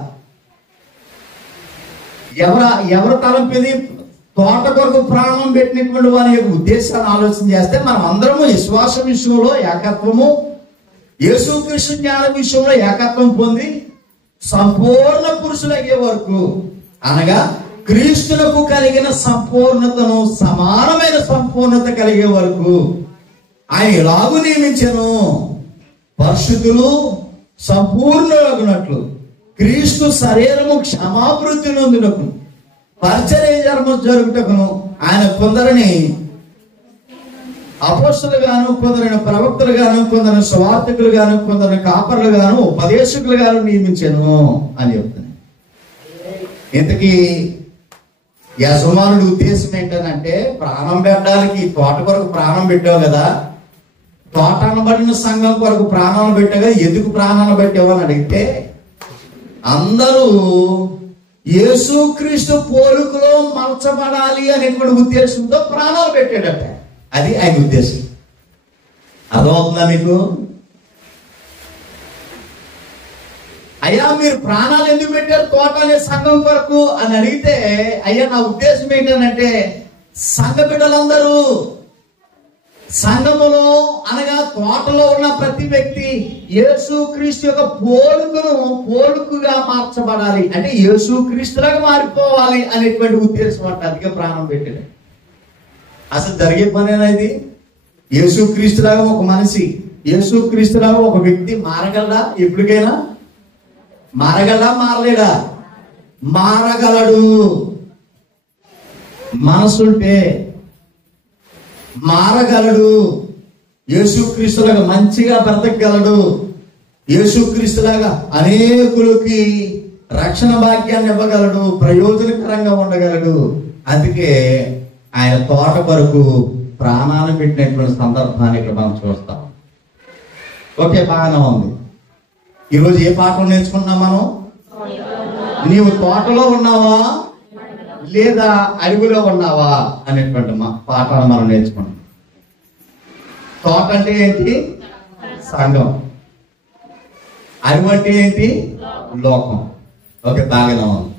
ఎవరు తలంపేది? తోట కొరకు ప్రాణం పెట్టినటువంటి వారి యొక్క ఉద్దేశాన్ని ఆలోచన చేస్తే మనం అందరము విశ్వాసం విషయంలో ఏకత్వము, యేసుక్రీస్తు జ్ఞానం విషయంలో ఏకత్వం పొంది సంపూర్ణ పురుషులయ్యే వరకు, అనగా క్రీస్తులకు కలిగిన సంపూర్ణతను, సమానమైన సంపూర్ణత కలిగే వరకు ఆయన ఎలాగూ నియమించెను. పరిశుద్ధులు సంపూర్ణులగునట్లు క్రీస్తు శరీరము క్షమాభివృద్ధి నొందుటకు, పరిచర్య ధర్మం జరుగుటకును ఆయన కొందరిని అపోస్తలులు గాను, కొందరిని ప్రవక్తలు గాను, కొందరిని సువార్తికులు గాను, కొందరిని కాపరులు గాను, ఉపదేశకులు గాను నియమించాను అని చెప్తున్నాను. ఇంతకీ యజమానుడి ఉద్దేశం ఏంటంటే ప్రాణం పెట్టడానికి, తోట కొరకు ప్రాణం పెట్టావు కదా, తోట అనబడిన సంఘం కొరకు ప్రాణాలు పెట్టావు కదా, ఎందుకు ప్రాణాలు పెట్టావు అని అడిగితే అందరూ యేసుక్రీస్తు పోలికలో మలచబడాలి అనేటువంటి ఉద్దేశంతో ప్రాణాలు పెట్టాడట. అది ఆయన ఉద్దేశం. అర్థమవుతుందా మీకు? అయ్యా మీరు ప్రాణాలు ఎందుకు పెట్టారు తోట అనే సంఘం కొరకు అని అడిగితే, అయ్యా నా ఉద్దేశం ఏంటంటే సంఘ బిడ్డలందరూ సంఘములో అనగా తోటలో ఉన్న ప్రతి వ్యక్తి యేసుక్రీస్తు యొక్క పోలుకుగా మార్చబడాలి, అంటే యేసుక్రీస్తులాగా మారిపోవాలి అనేటువంటి ఉద్దేశం అంట. అందుకే ప్రాణం పెట్టాడు. అసలు జరిగే పనేనా ఇది? యేసుక్రీస్తులాగా ఒక మనిషి, యేసుక్రీస్తులాగా ఒక వ్యక్తి మారగలడా? ఎప్పటికైనా మారగలడా? మారలేడా? మారగలడు. మనసుంటే మారగలడు. యేసుక్రీస్తులాగా మంచిగా బ్రతకగలడు. యేసుక్రీస్తులాగా అనేకులకి రక్షణ భాగ్యాన్ని ఇవ్వగలడు, ప్రయోజనకరంగా ఉండగలడు. అందుకే ఆయన తోట కొరకు ప్రాణాలు పెట్టినటువంటి సందర్భాన్ని ఇక్కడ మనం చూస్తాం. ఓకే, బాగానే ఉంది. ఈరోజు ఏ పాఠం నేర్చుకున్నాం మనం? నీవు తోటలో ఉన్నావా లేదా అడవిలో ఉన్నావా అనేటువంటి పాఠాలు మనం నేర్చుకున్నాం. తోట అంటే ఏంటి? సంఘం. అడవి అంటే ఏంటి? లోకం. ఓకే, బాగానే ఉంది.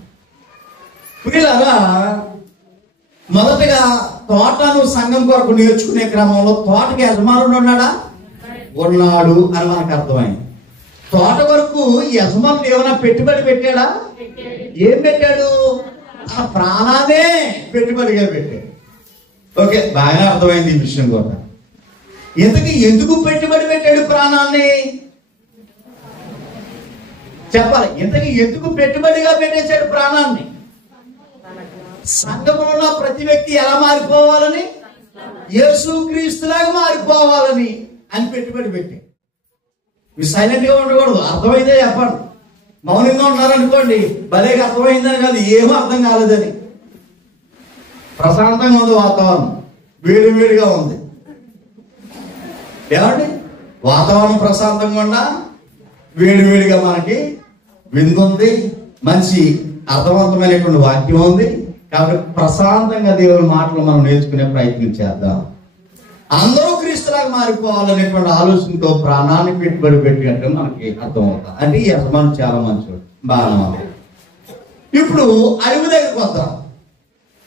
ప్రియులారా, మొదటగా తోటను సంఘం కొరకు నేర్చుకునే క్రమంలో తోటకి యజమానుడు ఉన్నాడా? ఉన్నాడు అని మనకు అర్థమైంది. తోట వరకు యజమానుడు ఏమైనా పెట్టుబడి పెట్టాడా? ఏం పెట్టాడు? తన ప్రాణాన్నే పెట్టుబడిగా పెట్టాడు. ఓకే, బాగా అర్థమైంది ఈ విషయం కూడా. ఎందుకు పెట్టుబడి పెట్టాడు ప్రాణాన్ని? చెప్పాలి. ఎందుకు పెట్టుబడిగా పెట్టేశాడు ప్రాణాన్ని? సంఘములో ప్రతి వ్యక్తి ఎలా మారిపోవాలని? యేసుక్రీస్తులాగా మారిపోవాలని అని పెట్టుబడి పెట్టాడు. మీరు సైలెంట్ గా ఉండకూడదు. అర్థమైందే చెప్పండి. మౌనంగా ఉన్నారనుకోండి, భలేగా అర్థమైందని కాదు, ఏమో అర్థం కాలేదని. ప్రశాంతంగా ఉంది వాతావరణం, వేడిగా ఉంది. ఏమండి, వాతావరణం ప్రశాంతంగా ఉన్నా వేడిగా మనకి విందుంది, మంచి అర్థవంతమైనటువంటి వాక్యం ఉంది. కాబట్టి ప్రశాంతంగా దేవుని మాటలు మనం నేర్చుకునే ప్రయత్నం చేద్దాం. అందరూ క్రీస్తులాగా మారిపోవాలనేటువంటి ఆలోచనతో ప్రాణాన్ని పెట్టుబడి పెట్టినట్టు మనకి అర్థమవుతాం. అంటే ఈ యజమాను చాలా మంచివాడు, బాగా. ఇప్పుడు అడవి దగ్గరికి వద్దాం.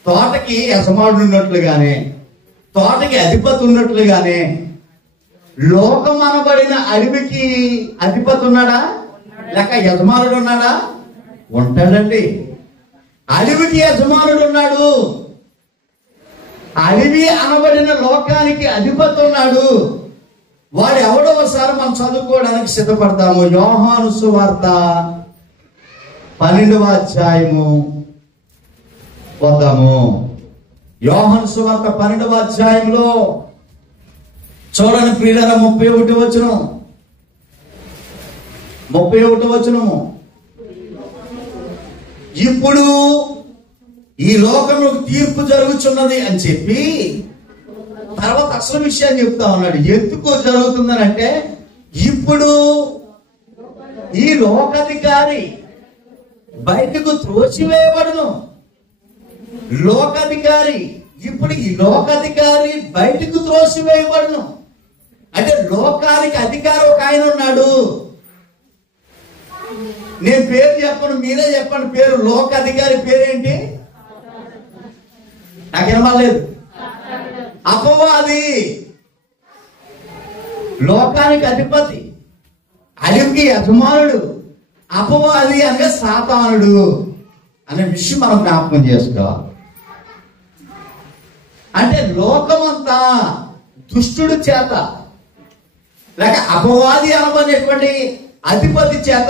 తోటకి యజమానుడు ఉన్నట్లుగానే, తోటకి అధిపతి ఉన్నట్లుగానే లోకం అనబడిన అడవికి అధిపతి ఉన్నాడా లేక యజమానుడు ఉన్నాడా? ఉంటాడండి. అడవికి యజమానుడు ఉన్నాడు. అడవి అనబడిన లోకానికి అధిపతి ఉన్నాడు. వాడు ఎవడో ఒకసారి మనం చదువుకోవడానికి సిద్ధపడతాము. యోహాను సువార్త 12వ అధ్యాయము వద్దాము. యోహాను సువార్త 12వ అధ్యాయంలో చూడండి ప్రియులారా, 31వ వచనము. ఇప్పుడు ఈ లోకంలో తీర్పు జరుగుతున్నది అని చెప్పి తర్వాత అసలు విషయాన్ని చెప్తా ఉన్నాడు. ఎందుకు జరుగుతుందని అంటే, ఇప్పుడు ఈ లోకాధికారి బయటకు త్రోసివేయబడును. ఇప్పుడు ఈ లోకాధికారి బయటకు త్రోసివేయబడును. అంటే లోకానికి అధికారం ఒక ఆయన ఉన్నాడు. నేను పేరు చెప్పను, మీరే చెప్పండి పేరు. లోకాధికారి పేరేంటి? నాకు వినలేదు. అపవాది. లోకానికి అధిపతి, అడవికి యజమానుడు. అపవాది అనగా సాతానుడు అనే విషయం మనం జ్ఞాపకం చేసుకోవాలి. అంటే లోకమంతా దుష్టుడు చేత లేక అపవాది అనబడేటువంటి అధిపతి చేత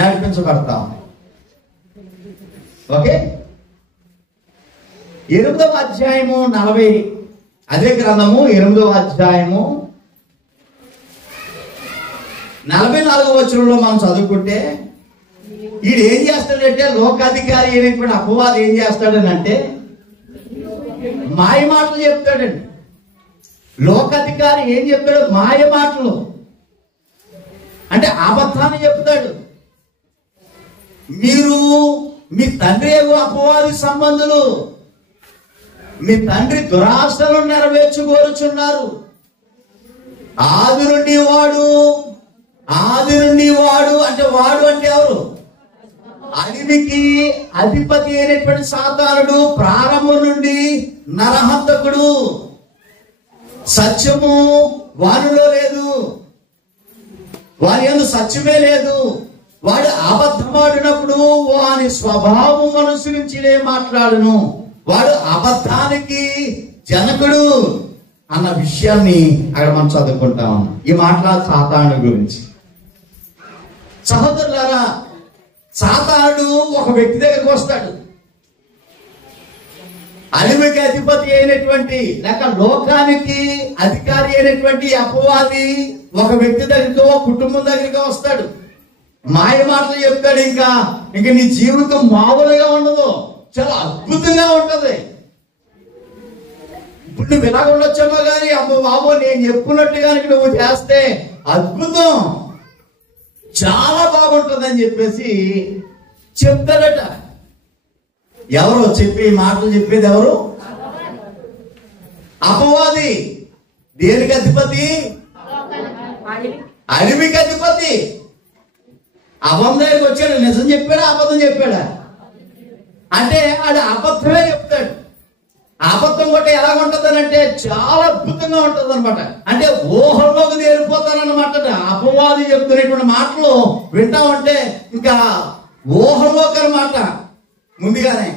నడిపించబడతాం. ఓకే, 8వ అధ్యాయము 40, అదే గ్రంథము 8వ అధ్యాయము 44వ వచనంలో మనం చదువుకుంటే, వీడు ఏం చేస్తాడంటే, లోకాధికారి అయినటువంటి అపవాది ఏం చేస్తాడని అంటే మాయ మాటలు చెప్తాడండి. లోకాధికారి ఏం చెప్తాడు? మాయ మాటలు, అంటే అబద్ధాన్ని చెప్తాడు. మీరు మీ తండ్రి అపవాది సంబంధులు, మీ తండ్రి దురాశలు నెరవేర్చుకోరుచున్నారు. ఆది నుండి వాడు అంటే వాడు అంటే ఎవరు? అడవికి అధిపతి అయినటువంటి సాతానుడు, ప్రారంభం నుండి నరహంతకుడు. సత్యము వారిలో లేదు, వారి యందు సత్యమే లేదు. వాడు అబద్ధమాడినప్పుడు వాని స్వభావం అనుసరించినే మాట్లాడును. వాడు అబద్ధానికి జనకుడు అన్న విషయాన్ని అక్కడ మనం చదువుకుంటా ఉన్నాం. ఈ మాట్లాడు సాతాను గురించి. సహోదరులారా, సాతానుడు ఒక వ్యక్తి దగ్గరికి వస్తాడు. అడవికి అధిపతి అయినటువంటి లేక లోకానికి అధికారి అయినటువంటి అపవాది ఒక వ్యక్తి దగ్గరికి, ఒక కుటుంబం దగ్గరికి వస్తాడు. మాయ మాటలు చెప్తాడు. ఇంకా నీ జీవితం మామూలుగా ఉండదు, చాలా అద్భుతంగా ఉంటది. ఇప్పుడు నువ్వు ఇలాగ ఉండొచ్చేమో కానీ అమ్మ బాబు నేను చెప్పుకున్నట్టు కనుక నువ్వు చేస్తే అద్భుతం, చాలా బాగుంటుందని చెప్పేసి చెప్తాడట. ఎవరు చెప్పి మాటలు చెప్పేది? ఎవరు? అపవాది. దేనికి అధిపతి? అడవికి అధిపతి. అబద్ధం దగ్గరికి వచ్చాడు. నిజం చెప్పాడా అబద్ధం చెప్పాడా? అంటే ఆడు అబద్ధమే చెప్తాడు. అబద్ధం కొట్టే ఎలా ఉంటదనంటే చాలా అద్భుతంగా ఉంటది అనమాట. అంటే ఊహల్లోకి తేలిపోతానన్నమాట. అపవాది చెప్తున్నటువంటి మాటలు వింటా ఉంటే ఇంకా ఊహల్లోకి అనమాట. ముందుగానే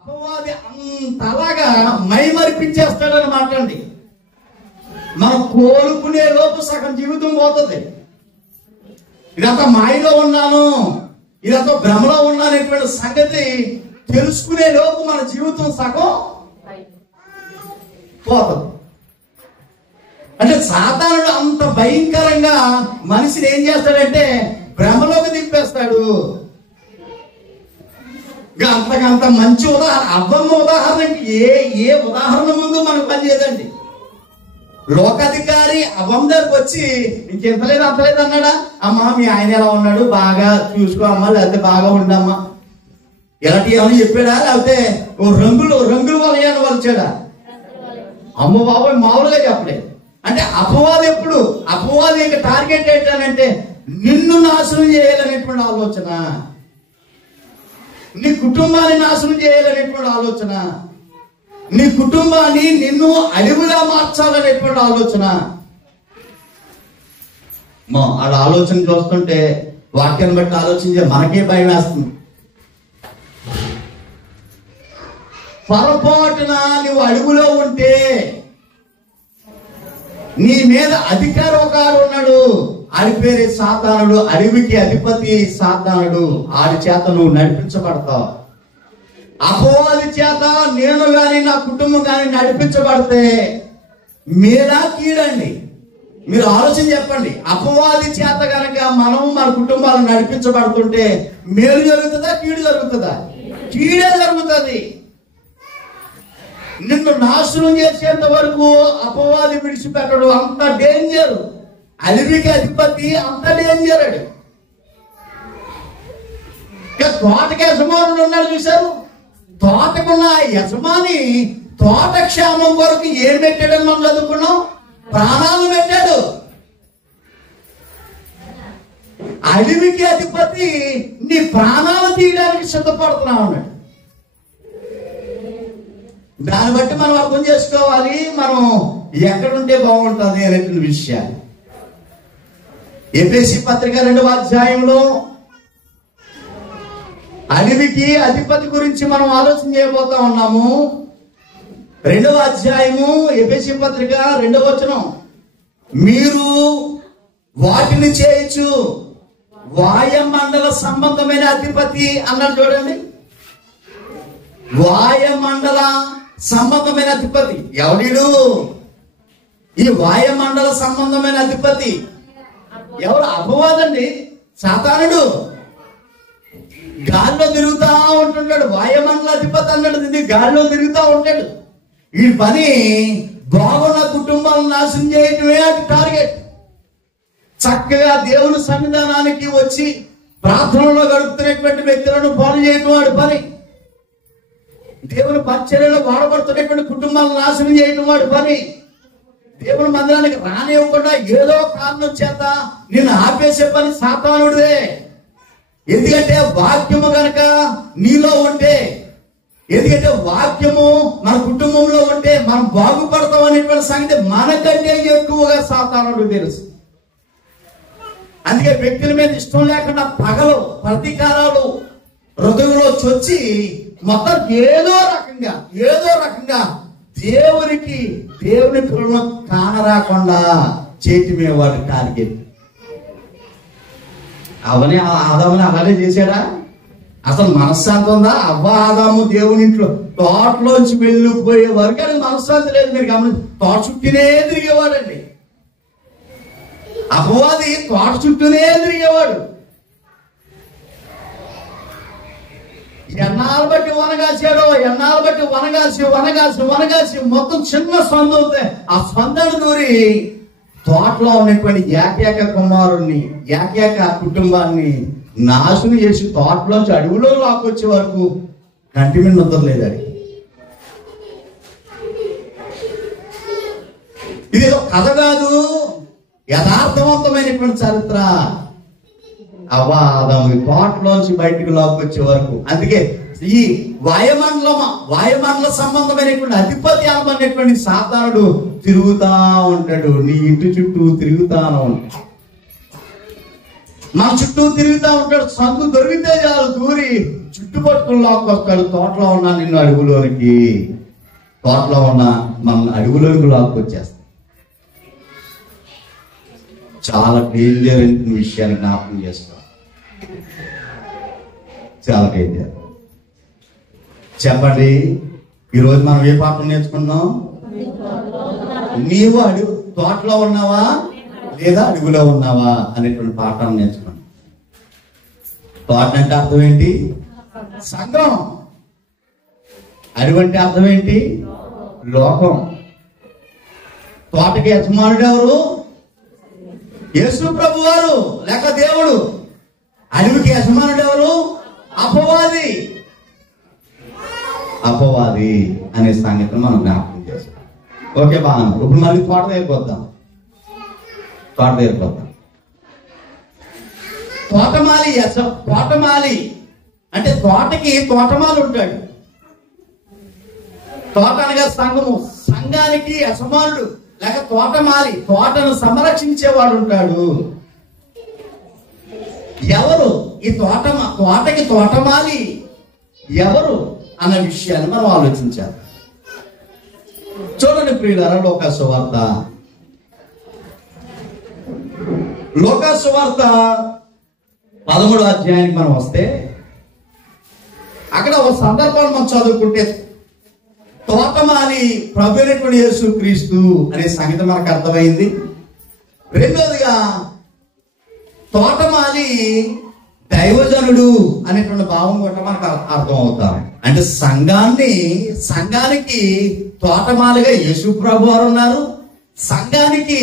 అపవాది అంతలాగా మైమరిపించేస్తాడనమాట అండి. మనం కోలుకునే లోపు సగం జీవితం పోతుంది. ఇదంతా మాయలో ఉన్నాను, ఇదంతా భ్రమలో ఉన్నాననేటువంటి సంగతి తెలుసుకునే లోపు మన జీవితం సగం పోతుంది. అంటే సాతానుడు అంత భయంకరంగా మనిషిని ఏం చేస్తాడంటే భ్రమలోకి దింపేస్తాడు. అంతకంత మంచి ఉదాహరణ అవ్వమ్మ ఉదాహరణకి ఏ ఉదాహరణ ముందు మనకు పనిచేయదండి. లోకాధికారి అవ్వమ్మ దగ్గరకు వచ్చి ఇంకెంతలేదు అంతలేదు అన్నాడా? అమ్మా మీ ఆయన ఎలా ఉన్నాడు, బాగా చూసుకో అమ్మా, లేకపోతే బాగా ఉండమ్మా, ఇలాంటి ఏమని చెప్పాడా? లేకపోతే రంగులు వలయాన్ని వలిచాడా? అమ్మ బాబాయ్ మామూలుగా చెప్పలేదు. అంటే అపవాది యొక్క టార్గెట్ ఏంటంటే నిన్ను నాశనం చేయాలనేటువంటి ఆలోచన, నీ కుటుంబాన్ని నాశనం చేయాలనేటువంటి ఆలోచన, నీ కుటుంబాన్ని నిన్ను అడవిలా మార్చాలనేటువంటి ఆలోచన. వాళ్ళ ఆలోచన చూస్తుంటే వాక్యాన్ని బట్టి ఆలోచించే మనకే భయం వేస్తుంది. పొరపాటున నువ్వు అడుగులో ఉంటే నీ మీద అధికారం ఒక ఉన్నాడు. ఆడి పేరే సాతానుడు, అడవికి అధిపతి సాతానుడు. ఆడి చేత నువ్వు నడిపించబడతావు. అపవాది చేత నేను గాని నా కుటుంబం గాని నడిపించబడితే మీరా కీడండి. మీరు ఆలోచన చెప్పండి. అపవాది చేత గనక మనం మన కుటుంబాలు నడిపించబడుతుంటే మేలు జరుగుతుందా కీడు జరుగుతుందా? కీడే జరుగుతుంది. నిన్ను నాశనం చేసేంత వరకు అపవాది విడిచిపెట్టడు. అంత డేంజర్. అడవికి అధిపతి అంత డేంజర్. తోటకి యజమానుడు ఉన్నాడు చూశారు. తోటకున్న యజమాని తోట క్షేమం కొరకు ఏం పెట్టాడని మనం చదువుకున్నాం? ప్రాణాలు పెట్టాడు. అడవికి అధిపతి నీ ప్రాణాలు తీయడానికి సిద్ధపడుతున్నా ఉన్నాడు. దాన్ని బట్టి మనం అర్థం చేసుకోవాలి మనం ఎక్కడుంటే బాగుంటుంది అనేటువంటి విషయాలు. ఎఫెసీ పత్రిక 2వ అధ్యాయంలో అడవికి అధిపతి గురించి మనం ఆలోచన చేయబోతా ఉన్నాము. 2వ అధ్యాయము ఎఫెసీ పత్రిక 2వ వచనం, మీరు వాటిని చేయొచ్చు వాయుమండల సంబంధమైన అధిపతి అన్నాడు చూడండి. వాయుమండల సంబంధమైన అధిపతి ఎవడు? ఈ వాయుమండల సంబంధమైన అధిపతి ఎవరు? అపవాదండి, సాతానుడు. తిరుగుతా ఉంటుంటాడు. వాయుమండల అధిపతి అన్నాడు, ఇది గాలిలో తిరుగుతూ ఉంటాడు. ఈ పని బాగున్న కుటుంబాలను నాశనం చేయటమే అది టార్గెట్. చక్కగా దేవుని సన్నిధానానికి వచ్చి ప్రార్థనలో గడుపుతున్నటువంటి వ్యక్తులను పాలు చేయటం వాడి పని. దేవుని పరిచర్యలో వాడబడుతున్నటువంటి కుటుంబాలను నాశనం చేయటం వాడి పని. దేవుని మందిరానికి రానివ్వకుండా ఏదో కారణం చేత నిన్ను ఆపేసే పని సాతానుడిదే. ఎందుకంటే వాక్యము కనుక నీలో ఉంటే, ఎందుకంటే వాక్యము మన కుటుంబంలో ఉంటే మనం బాగుపడతాం అనేటువంటి సంగతి మనకంటే ఎక్కువగా సాతానుడు తెలుసు. అందుకే వ్యక్తుల మీద ఇష్టం లేకుండా పగలు ప్రతీకారాలు హృదయంలో చొచ్చి మొత్తం ఏదో రకంగా దేవుని పిల్లలను కానరాకుండా చేయటమే వాడి టార్గెట్. ఆదాముని అలాగే చేశాడా? అసలు మనశ్శాంతి ఉందా? ఆదాము దేవుని ఇంట్లో తోటలోంచి వెళ్ళిపోయే వరకు అని మనశ్శాంతి లేదు. మీరు గమనించి తోట చుట్టూనే తిరిగేవాడండి. అపవాది తోట చుట్టూనే తిరిగేవాడు. ఎన్నాళ్ళు బట్టి వనగాసాడో, ఎన్నాళ్ళు బట్టి వనగాసి మొత్తం చిన్న స్పంద అవుతాయి. ఆ స్పందను దూరి తోటలో ఉన్నటువంటి ఏకైక కుమారుణ్ణి, ఏకైక కుటుంబాన్ని నాశనం చేసి తోటలోంచి అడవిలో లాక్కొచ్చే వరకు కంటి మీద నిద్రలేదు అది. ఇదేదో కథ కాదు, యథార్థవంతమైనటువంటి చరిత్ర. ఆదాము తోటలోంచి బయటకు లాక్కొచ్చే వరకు. అందుకే ఈ వాయుమండల సంబంధమైనటువంటి అధిపతి అనేటువంటి సాతానుడు తిరుగుతా ఉంటాడు. నీ ఇంటి చుట్టూ తిరుగుతాను ఉంటాడు, మన చుట్టూ తిరుగుతా ఉంటాడు. సందు దొరికితే చాలు దూరి చుట్టుపట్టుకుని లాక్కొస్తాడు. తోటలో ఉన్న నిన్ను అడుగులోనికి, తోటలో ఉన్న మన అడుగులోనికి లాక్కొచ్చేస్తాడు. చాలా డేంజర్ అయిన విషయాన్ని జ్ఞాపకం చేస్తాం. చాలా డేంజర్. చెప్పండి, ఈరోజు మనం ఏ పాఠం నేర్చుకున్నాం? నీవు తోటలో ఉన్నావా లేదా అడుగులో ఉన్నావా అనేటువంటి పాఠాన్ని నేర్చుకున్నాం. తోట అంటే అర్థం ఏంటి? సంఘం. అడుగు అంటే అర్థం ఏంటి? లోకం. తోటకి యజమానుడు ఎవరు? యేసు ప్రభు వారు లేక దేవుడు. అడవికి యజమానుడు ఎవరు? అపవాది అనే సంగతిని మనం జ్ఞాపకం చేస్తాం. ఓకే, బాగుంది. ఇప్పుడు మళ్ళీ తోట దగ్గరికి వద్దాం. తోటమాలి అంటే తోటకి తోటమాలి ఉంటాడు. తోట అనగా సంఘము, సంఘానికి యజమానుడు లేక తోటమాలి, తోటను సంరక్షించేవాడు ఉంటాడు. ఎవరు ఈ తోటకి తోటమాలి ఎవరు అన్న విషయాన్ని మనం ఆలోచించాలి. చూడండి ప్రియులారా, లోకాసు వార్త 13వ అధ్యాయానికి మనం వస్తే అక్కడ ఒక సందర్భాన్ని మనం చదువుకుంటే తోటమాలి ప్రభు అయినటువంటి యేసు క్రీస్తు అనే సంగతి మనకు అర్థమైంది. రెండోదిగా తోటమాలి దైవజనుడు అనేటువంటి భావం కూడా మనకు అర్థం అవుతాం. అంటే సంఘానికి తోటమాలిగా యేసు ప్రభు వారు ఉన్నారు, సంఘానికి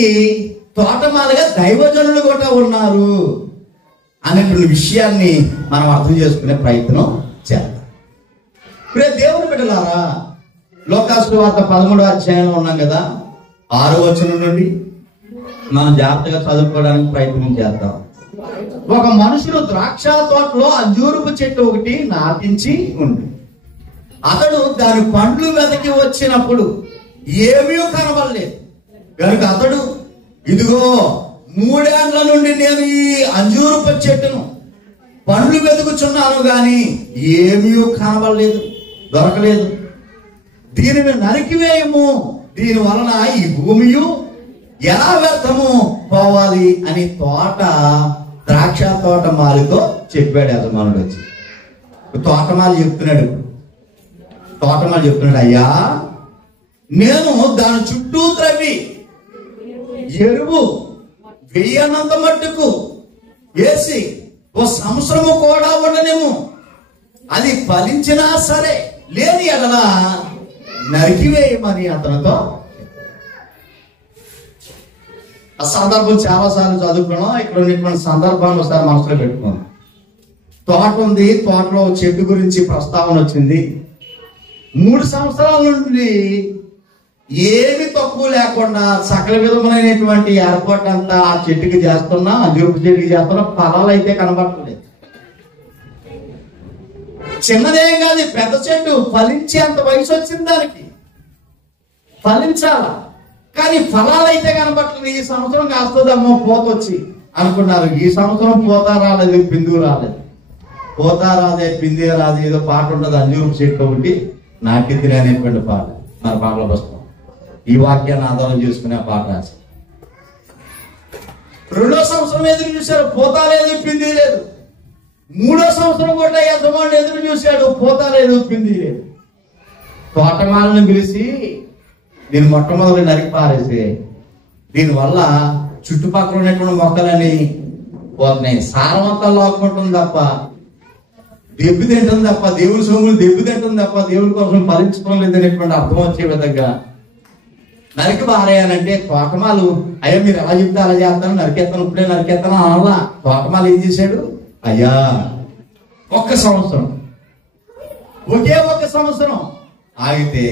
తోటమాలిగా దైవజనులు కూడా ఉన్నారు అనేటువంటి విషయాన్ని మనం అర్థం చేసుకునే ప్రయత్నం చేద్దాం. ఇప్పుడు దేవుని బిడ్డలారా, లోకాసు వార్త 13వ అధ్యాయంలో ఉన్నాం కదా, 6వ వచనం నుండి మనం జాగ్రత్తగా చదువుకోవడానికి ప్రయత్నం చేద్దాం. ఒక మనుషుడు ద్రాక్ష తోటలో అంజూరపు చెట్టు ఒకటి నాటించి ఉంది. అతడు దాని పండ్లు వెతకి వచ్చినప్పుడు ఏమీ కనబడలేదు కనుక అతడు, ఇదిగో 3 ఏళ్ల నుండి నేను ఈ అంజూరపు చెట్టును పండ్లు వెతుకుచున్నాను గాని ఏమీ కనబడలేదు, దొరకలేదు. దీనిని నరికివేయము, దీని వలన ఈ భూమియు ఎలా వ్యర్థము పోవాలి అని ద్రాక్ష తోటమాలితో చెప్పాడు యజమానుడు వచ్చి. తోటమాలి చెప్తున్నాడు, అయ్యా నేను దాని చుట్టూ త్రవ్వి ఎరువు వెయ్యనంత మట్టుకు వేసి ఓ సంవత్సరము కూడా ఉండనేమో అది ఫలించినా సరే, లేని ఎడల నరికివేయమని అతనితో. ఆ సందర్భం చాలాసార్లు చదువుకున్నాం. ఇక్కడ ఉన్నటువంటి సందర్భాన్ని ఒకసారి మనసులో పెట్టుకున్నాం. తోట ఉంది, తోటలో చెట్టు గురించి ప్రస్తావన వచ్చింది. 3 సంవత్సరాల నుండి ఏమి తక్కువ లేకుండా సకల విధమైనటువంటి ఏర్పాటు అంతా ఆ చెట్టుకి చేస్తున్నా, అంజూరపు చెట్టుకి చేస్తున్నా, ఫలాలు అయితే కనబడలేదు. చిన్నదేం కాదు, పెద్ద చెట్టు ఫలించేంత వయసు వచ్చింది, దానికి ఫలించాలా, కానీ ఫలాలు అయితే కనబడలేదు. ఈ సంవత్సరం కాస్తుందమ్మో పూత వచ్చి అనుకున్నారు. ఈ సంవత్సరం పూత రాలేదు, పిందువు రాలేదు. పూత రాదే, పిందే రాదు, ఏదో పాట ఉంటుంది, అంజూరపు చెట్టు ఒకటి నాటిద్ది అనేటువంటి పాట మన పాటల పుస్తకం. ఈ వాక్యాన్ని ఆధారం చేసుకునే పాట రాసి 2వ సంవత్సరం ఎదురు చూశారు, పూత లేదు, పిండి లేదు. 3వ సంవత్సరం కూడా యజమానుడు ఎదురు చూశాడు, పూత లేదు, పిండి లేదు. తోటమాలను పిలిచి దీన్ని మొట్టమొదటి నరికి పారేసి, దీనివల్ల చుట్టుపక్కల ఉన్నటువంటి మొక్కలని పోతున్నాయి, సారవంతా లాక్కుంటుంది తప్ప, దెబ్బ తింటుంది తప్ప, దేవుడి సొమ్ములు దెబ్బ తింటుంది తప్ప దేవుడి కోసం ఫలించడం లేదనేటువంటి అర్థం వచ్చే విధంగా నరికి పారేయాలంటే, తోటమాలు అయ్యా మీరు ఎలా చెప్తే అలా చేస్తాను, నరికేస్తాను, ఇప్పుడే నరికేస్తాను అలా. తోటమాలు ఏం చేశాడు, అయ్యా 1 సంవత్సరం, ఒకే 1 సంవత్సరం ఆగితే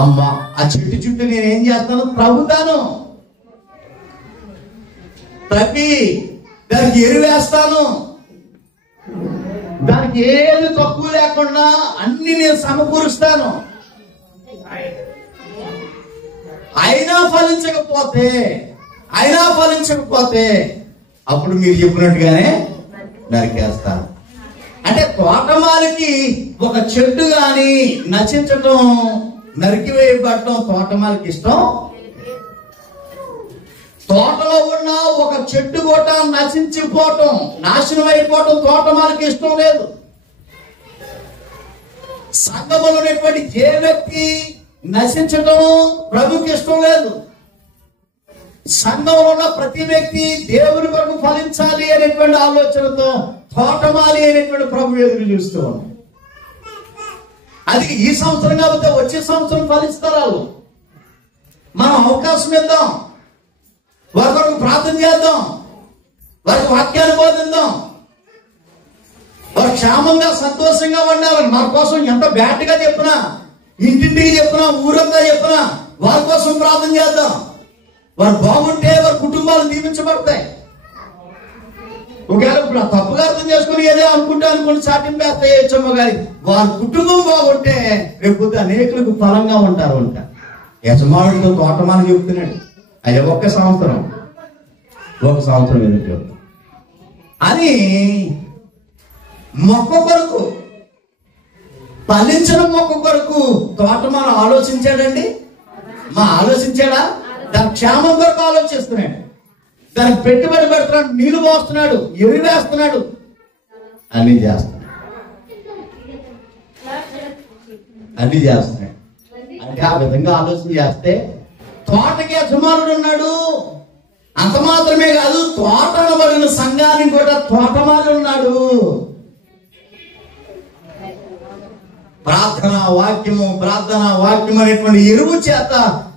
అమ్మ ఆ చెట్టు చుట్టూ నేనేం చేస్తాను, త్రవ్వుతాను, తప్పి దానికి ఎరువేస్తాను, దానికి ఏది తక్కువ లేకుండా అన్ని నేను సమకూరుస్తాను. అయినా ఫలించకపోతే అప్పుడు మీరు చెప్పినట్టుగానే నరికేస్తాను. అంటే తోటమాలికి ఒక చెట్టు గాని నశించటం, నరికివేయబడటం తోటమాలికి ఇష్టం. తోటలో ఉన్న ఒక చెట్టు కూడా నశించిపోవటం, నాశనం అయిపోవటం తోటమాలికి ఇష్టం లేదు. సంఘములో ఉన్నటువంటి ఏ వ్యక్తి నశించటం ప్రభుకి ఇష్టం లేదు. సంఘంలో ఉన్న ప్రతి వ్యక్తి దేవుని కొరకు ఫలించాలి అనేటువంటి ఆలోచనతో తోటమాలి అనేటువంటి ప్రభు ఎదురు చూస్తూ ఉన్నాం. అది ఈ సంవత్సరం కాబట్టి వచ్చే సంవత్సరం ఫలిస్తారు. మనం అవకాశం ఇద్దాం, వారి కొరకు ప్రార్థన చేద్దాం, వారికి వాక్యాన్ని బోధిద్దాం, వారు క్షేమంగా సంతోషంగా ఉండాలని. మన కోసం ఎంత బ్యాట్గా చెప్పినా, ఇంటింటికి చెప్పినా, ఊరంతా చెప్పినా వారి కోసం ప్రార్థన చేద్దాం. వారు బాగుంటే వారి కుటుంబాలు దీవించబడతాయి. ఒకవేళ ఇప్పుడు తప్పుగా అర్థం చేసుకుని ఏదో అనుకుంటే చాటింపేస్తాయేచ్చమ్మ గారి వారి కుటుంబం బాగుంటే రేపు అనేకులకు ఫలంగా ఉంటారు అంట. యజమానుడితో తోటమాని చెప్తున్నాడు, అయ్యా 1 సంవత్సరం ఎదురు అని మొక్క కొరకు, ఫలించిన మొక్క కొరకు తోటమాన ఆలోచించాడండి. ఆలోచించాడా? దాని క్షేమం కొరకు ఆలోచిస్తున్నాడు, దానికి పెట్టుబడి పెడుతున్నాడు, నీళ్లు పోస్తున్నాడు, ఎరువేస్తున్నాడు, అన్ని చేస్తున్నాడు. అంటే ఆ విధంగా ఆలోచన చేస్తే తోటకి యజమానుడు ఉన్నాడు. అంత మాత్రమే కాదు, తోట అనబడిన సంఘానికి కూడా తోటమాలి ఉన్నాడు. ప్రార్థన వాక్యం అనేటువంటి ఎరువు చేత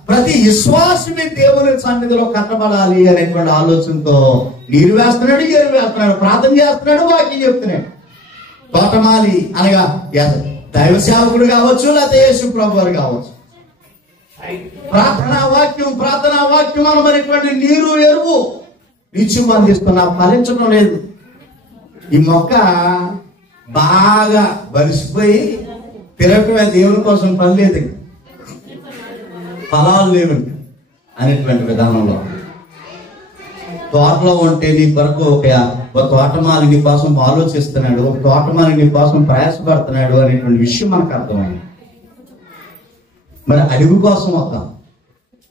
ప్రతి విశ్వాసమే దేవుని సన్నిధిలో కట్టబడాలి అనేటువంటి ఆలోచనతో నీరు వేస్తున్నాడు, ఎరువు వేస్తున్నాడు, ప్రార్థన చేస్తున్నాడు, వాక్యం చెప్తున్నాడు. తోటమాలి అనగా దైవ సేవకుడు కావచ్చు, లేకపోతే యేసు ప్రభు వారు కావచ్చు. ప్రార్థనా వాక్యం అనబడినటువంటి నీరు, ఎరువు నిత్యం అందిస్తున్నా ఫలించడం లేదు. ఈ మొక్క బాగా బలిసిపోయి తిరగటమే, దేవుని కోసం పని లేదు, ఫలాలు లేవు అనేటువంటి విధానంలో. తోటలో ఉంటే నీ కొరకు ఒక తోటమాలి నీ కోసం ఆలోచిస్తున్నాడు, ఒక తోటమాలి నీ కోసం ప్రయాసపడుతున్నాడు అనేటువంటి విషయం మనకు అర్థమైంది. మరి అడుగు కోసం వద్దాం,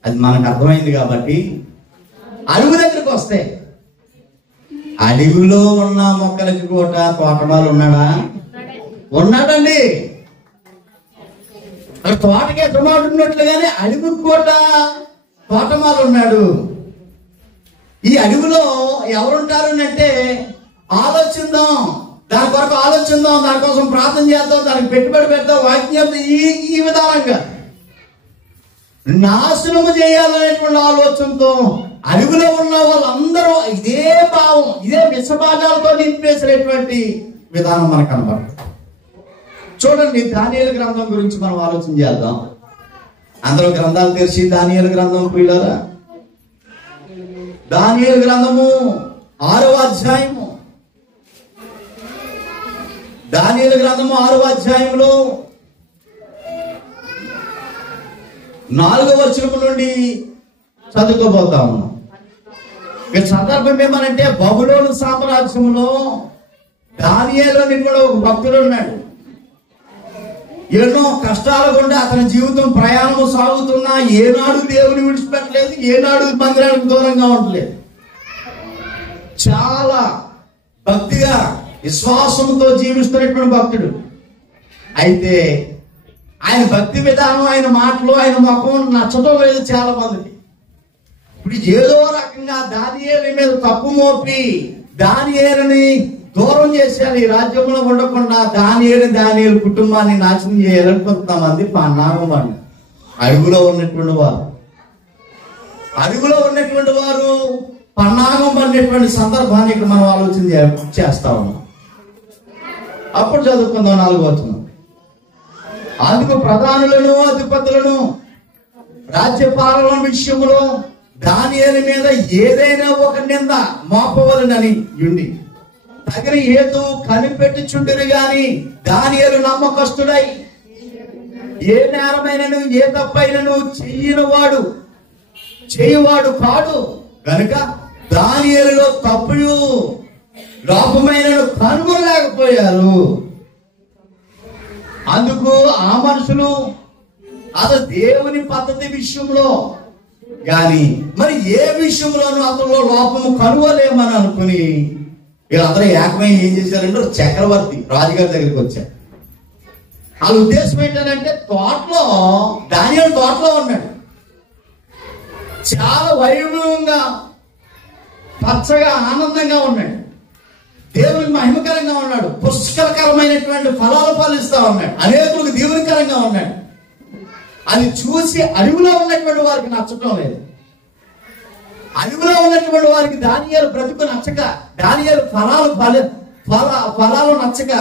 అది మనకు అర్థమైంది కాబట్టి అడుగు దగ్గరికి వస్తే, అడవిలో ఉన్న మొక్కలకి కూడా తోటమాలి ఉన్నాడండి. తోటకి యజమానుడు ఉన్నట్లుగానే అడవికి కూడా తోటమాలి ఉన్నాడు. ఈ అడవిలో ఎవరుంటారు అంటే ఆలోచిద్దాం, దాని కొరకు ఆలోచిద్దాం, దానికోసం ప్రార్థన చేద్దాం, దానికి పెట్టుబడి పెడతాం, వాక్యం ఈ విధానంగా నాశనము చేయాలనేటువంటి ఆలోచనతో అడుగులో ఉన్న వాళ్ళందరూ ఇదే భావం, ఇదే విషభాగాలతో నింపేసినటువంటి విధానం మనకు కనబడుతుంది. చూడండి, దానియేలు గ్రంథం గురించి మనం ఆలోచన చేద్దాం. అందరూ గ్రంథాలు తెరిచి దానియేలు గ్రంథం పిల్లరా, దానియేలు గ్రంథము 6వ అధ్యాయము, దానియేలు గ్రంథము 6వ అధ్యాయంలో 4వ వచనం నుండి చదువుకోబోతా ఉన్నాం. ఈ సందర్భం ఏమనంటే, బబులోను సామ్రాజ్యంలో దానియేలు అని కూడా ఒక భక్తుడు ఉన్నాడు. ఎన్నో కష్టాల గుండా అతని జీవితం ప్రయాణము సాగుతున్నా ఏనాడు దేవుని విడిచిపెట్టలేదు, ఏనాడు మందిరానికి దూరంగా ఉండలేదు. చాలా భక్తిగా విశ్వాసంతో జీవిస్తున్నటువంటి భక్తుడు. అయితే ఆయన భక్తి విధానం, ఆయన మాటలు, ఆయన ముఖం నచ్చడం లేదు చాలా మందికి. ఇప్పుడు ఏదో రకంగా దానియేలు మీద తప్పు మోపి దానియేలుని దూరం చేశారు, ఈ రాజ్యంలో ఉండకుండా దానియేలు కుటుంబాన్ని నాశనం చేయాలని కొంతమంది పన్నాగం వాళ్ళు అడుగులో ఉన్నటువంటి వారు పన్నాగం పడినటువంటి సందర్భాన్ని ఇక్కడ మనం ఆలోచన చేస్తా ఉన్నాం. అప్పుడు చదువుకుందాం 4వ వచనం. అందుకు ప్రధానులను అధిపతులను రాజ్యపాలన విషయంలో దానియేలు మీద ఏదైనా ఒక నింద మోపవలనని ఉండి తగిన హేతువు కనిపెట్టుచుండిరి గాని దానియేలు నమ్మకస్తుడై ఏ నేరమైనను ఏ తప్పైనను చేయువాడు కాడు కనుక దానియేలులో తప్పులు లోపమైనను కనుగొనలేకపోయారు. అందుకు ఆ మనుషులు అతను దేవుని పద్ధతి విషయంలో గాని మరి ఏ విషయంలోనూ అతనిలో లోపము కనుగొలేమని అనుకుని వీళ్ళందరూ ఏకమై ఏం చేశారంటే చక్రవర్తి రాజుగారి దగ్గరికి వచ్చారు. వాళ్ళ ఉద్దేశం ఏంటంటే, దానియేలు తోటలో ఉన్నాడు, చాలా వైభవంగా పచ్చగా ఆనందంగా ఉన్నాడు, దేవునికి మహిమకరంగా ఉన్నాడు, పుష్కరకరమైనటువంటి ఫలాలు ఫలిస్తా ఉన్నాడు, అనేకులకు దీవెనకరంగా ఉన్నాడు. అది చూసి అడవిలో ఉన్నటువంటి వారికి నచ్చటం లేదు. అడవిలో ఉన్నటువంటి వారికి దానియేలు బ్రతుకు నచ్చక, దానియేలు ఫలాలు నచ్చక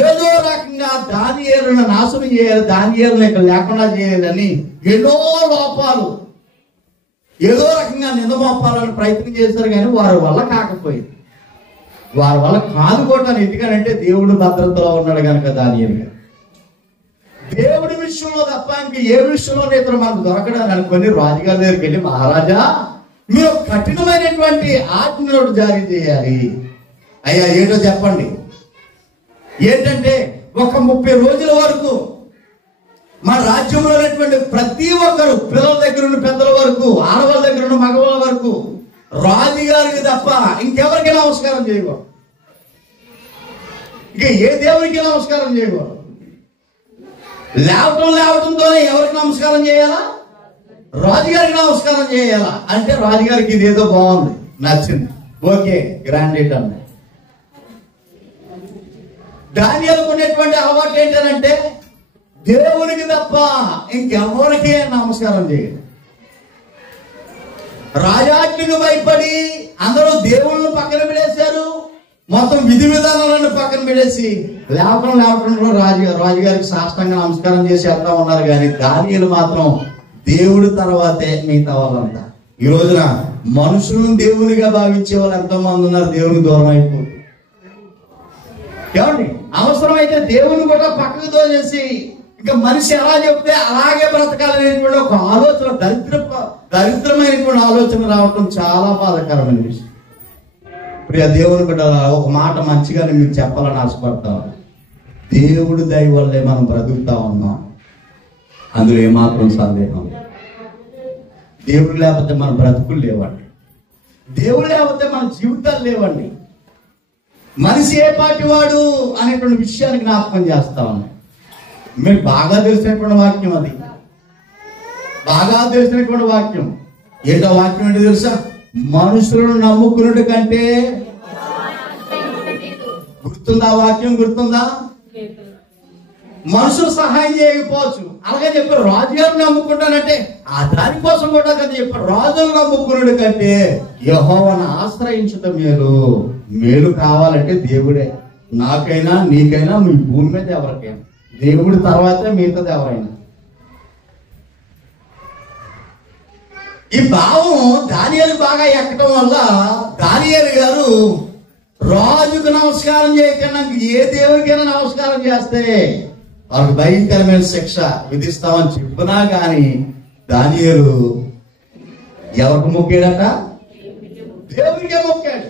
ఏదో రకంగా దానియేలును నాశనం చేయాలి, దానియేలును ఇక్కడ లేకుండా చేయాలని ఎన్నో లోపాలు ఏదో రకంగా నిందమోపాలని ప్రయత్నం చేశారు. కానీ వారి వల్ల కాకపోయింది, వారి వల్ల కాదుకోవటాన్ని. ఎందుకనంటే దేవుడు భద్రతలో ఉన్నాడు కనుక. దానియేలు దేవుడి విషయంలో తప్ప ఇంక ఏ విషయంలో ఇతను మనకు దొరకడానికి అనుకొని రాజుగారి దగ్గరికి వెళ్ళి, మహారాజా మీరు కఠినమైనటువంటి ఆజ్ఞను జారీ చేయాలి. అయ్యా ఏంటో చెప్పండి. ఏంటంటే, ఒక 30 రోజుల వరకు మన రాజ్యంలో ఉన్నటువంటి ప్రతి ఒక్కరు, పిల్లల దగ్గర ఉన్న పెద్దల వరకు, ఆడవాళ్ళ దగ్గర ఉన్న మగవాళ్ళ వరకు రాజుగారికి తప్ప ఇంకెవరికి నమస్కారం చేయకూడదు. ఇంకా ఏ దేవునికి నమస్కారం చేయకూడదు. లేవటంతోనే ఎవరికి నమస్కారం చేయాలా? రాజుగారికి నమస్కారం చేయాలా. అంటే రాజుగారికి ఇదేదో బాగుంది, నచ్చింది, ఓకే గ్రాండ్ ఇట్ అన్న. దానియేలుకు ఉన్నటువంటి అలవాటు ఏంటంటే, దేవునికి తప్ప ఇంకెవరికి నమస్కారం చేయదు. రాజాజ్ఞకు భయపడి అందరూ దేవుళ్ళను పక్కన పెడేశారు, మొత్తం విధి విధానాలను పక్కన పెడేసి లేవటంలో రాజుగారికి సాష్టాంగ నమస్కారం చేసి వెళ్తా ఉన్నారు. కానీ దానియేలు మాత్రం దేవుడి తర్వాతే మిగతా వాళ్ళంతా. ఈ రోజున మనుషులను దేవునిగా భావించే వాళ్ళు ఎంతో మంది ఉన్నారు, దేవునికి దూరం అయిపోతుంది. ఏమండి, అవసరమైతే దేవుని కూడా పక్కకు తోచేసి ఇంకా మనిషి ఎలా చెప్తే అలాగే బ్రతకాలనేటువంటి ఒక ఆలోచన, దరిద్రమైనటువంటి ఆలోచన రావటం చాలా బాధాకరమైన విషయం. ప్రియ దేవుని బిడ్డ, ఒక మాట మంచిగానే మీకు చెప్పాలని ఆశపడతాం. దేవుడి దయ వల్లే మనం బ్రతుకుతా ఉన్నాం, అందులో ఏమాత్రం సందేహం. దేవుడు లేకపోతే మన బ్రతుకులు లేవండి, దేవుడు లేకపోతే మన జీవితాలు లేవండి. మనిషి ఏ పాటి వాడు అనేటువంటి విషయాన్ని జ్ఞాపకం చేస్తా ఉన్నాం. మీరు బాగా తెలిసినటువంటి వాక్యం, అది బాగా తెలిసినటువంటి వాక్యం. ఏదో వాక్యం ఏంటో తెలుసా? మనుషులను నమ్ముకున్నట్టు కంటే గుర్తు గుర్తుందా? వాక్యం గుర్తుందా? మనుషులు సహాయం చేయకపోవచ్చు. అలాగే చెప్పారు రాజుగారు నమ్ముకుంటానంటే ఆ దానికోసం కూడా కదా చెప్పారు. రాజులు నమ్ముకున్నాడు కంటే యెహోవాను ఆశ్రయించడం మేలు. మేలు కావాలంటే దేవుడే. నాకైనా నీకైనా మీ భూమి మీద ఎవరికైనా దేవుడి తర్వాతే మిగతాది ఎవరైనా. ఈ భావం దానియేలు బాగా ఎక్కడం వల్ల దానియేలు గారు రాజుకు నమస్కారం చేయకుండా ఏ దేవుడికైనా నమస్కారం చేస్తే వాళ్ళకి భయంకరమైన శిక్ష విధిస్తామని చెప్పినా గాని దానియేలు ఎవరికి మొక్కాడట? దేవుడికే మొక్కాడు.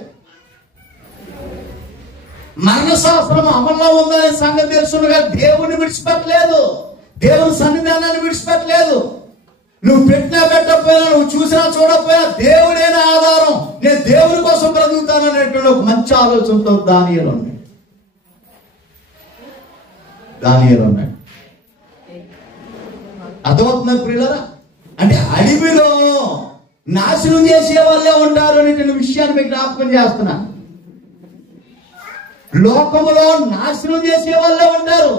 మరణశాస్త్రం అమల్లో ఉందనే సంగతి తెలుసుగా దేవుడిని విడిచిపెట్టలేదు, దేవుని సన్నిధానాన్ని విడిచిపెట్టలేదు. నువ్వు పెట్టినా పెట్టకపోయినా, నువ్వు చూసినా చూడకపోయినా దేవుడే నా ఆధారం, నేను దేవుని కోసం బ్రతుకుతాను అనేటువంటి ఒక మంచి ఆలోచనతో దానియేలు ఉన్నాడు. అర్థమవుతున్నా ప్రియులారా? అంటే అడవిలో నాశనం చేసే వాళ్ళే ఉంటారు అనేటువంటి విషయాన్ని మీకు జ్ఞాపకం చేస్తున్నా. లోకములో నాశనం చేసే వాళ్ళే ఉంటారు.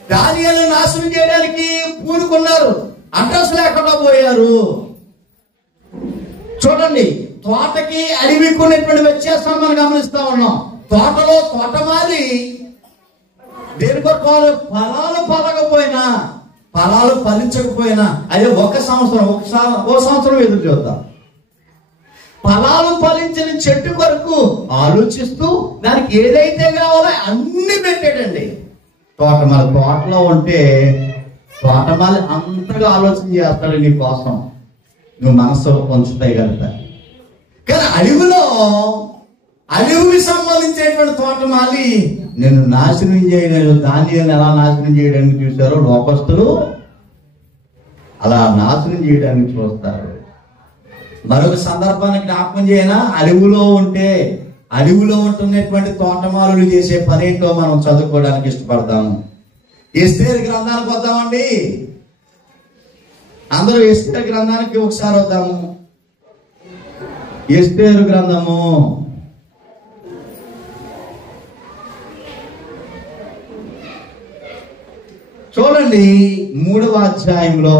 దానియేలు నాశనం చేయడానికి పూనుకున్నారు, అడ్రస్ లేకుండా పోయారు. చూడండి, తోటకి అడవికి ఉన్నటువంటి వ్యత్యాసాన్ని మనం గమనిస్తా ఉన్నాం. తోటలో తోటమాలి దేనికో ఫలాలు పలకపోయినా, ఫలాలు ఫలించకపోయినా అదే ఒక సంవత్సరం ఎదురు చూద్దాం. ఫలాలు ఫలించిన చెట్టు వరకు ఆలోచిస్తూ దానికి ఏదైతే కావాలో అన్ని పెట్టాడండి. తోటలో ఉంటే తోటమాలి అంతగా ఆలోచన చేస్తాడు నీ కోసం, నువ్వు మనసు ఉంచుతాయి కదా. కానీ అడవికి సంబంధించేటువంటి తోటమాలి నేను నాశనం చేయలేదు. దానియేలుని ఎలా నాశనం చేయడానికి చూశారో లోకస్తులు అలా నాశనం చేయడానికి చూస్తారు. మరొక సందర్భానికి జ్ఞాపకం చేయనా? అడవిలో ఉంటున్నటువంటి తోటమాలులు చేసే పనేంటో మనం చదువుకోవడానికి ఇష్టపడతాము. ఎస్తేరు గ్రంథానికి వద్దామండి. అందరూ ఎస్తేరు గ్రంథానికి ఒకసారి వద్దాము. ఎస్తేరు గ్రంథము చూడండి, 3వ అధ్యాయంలో,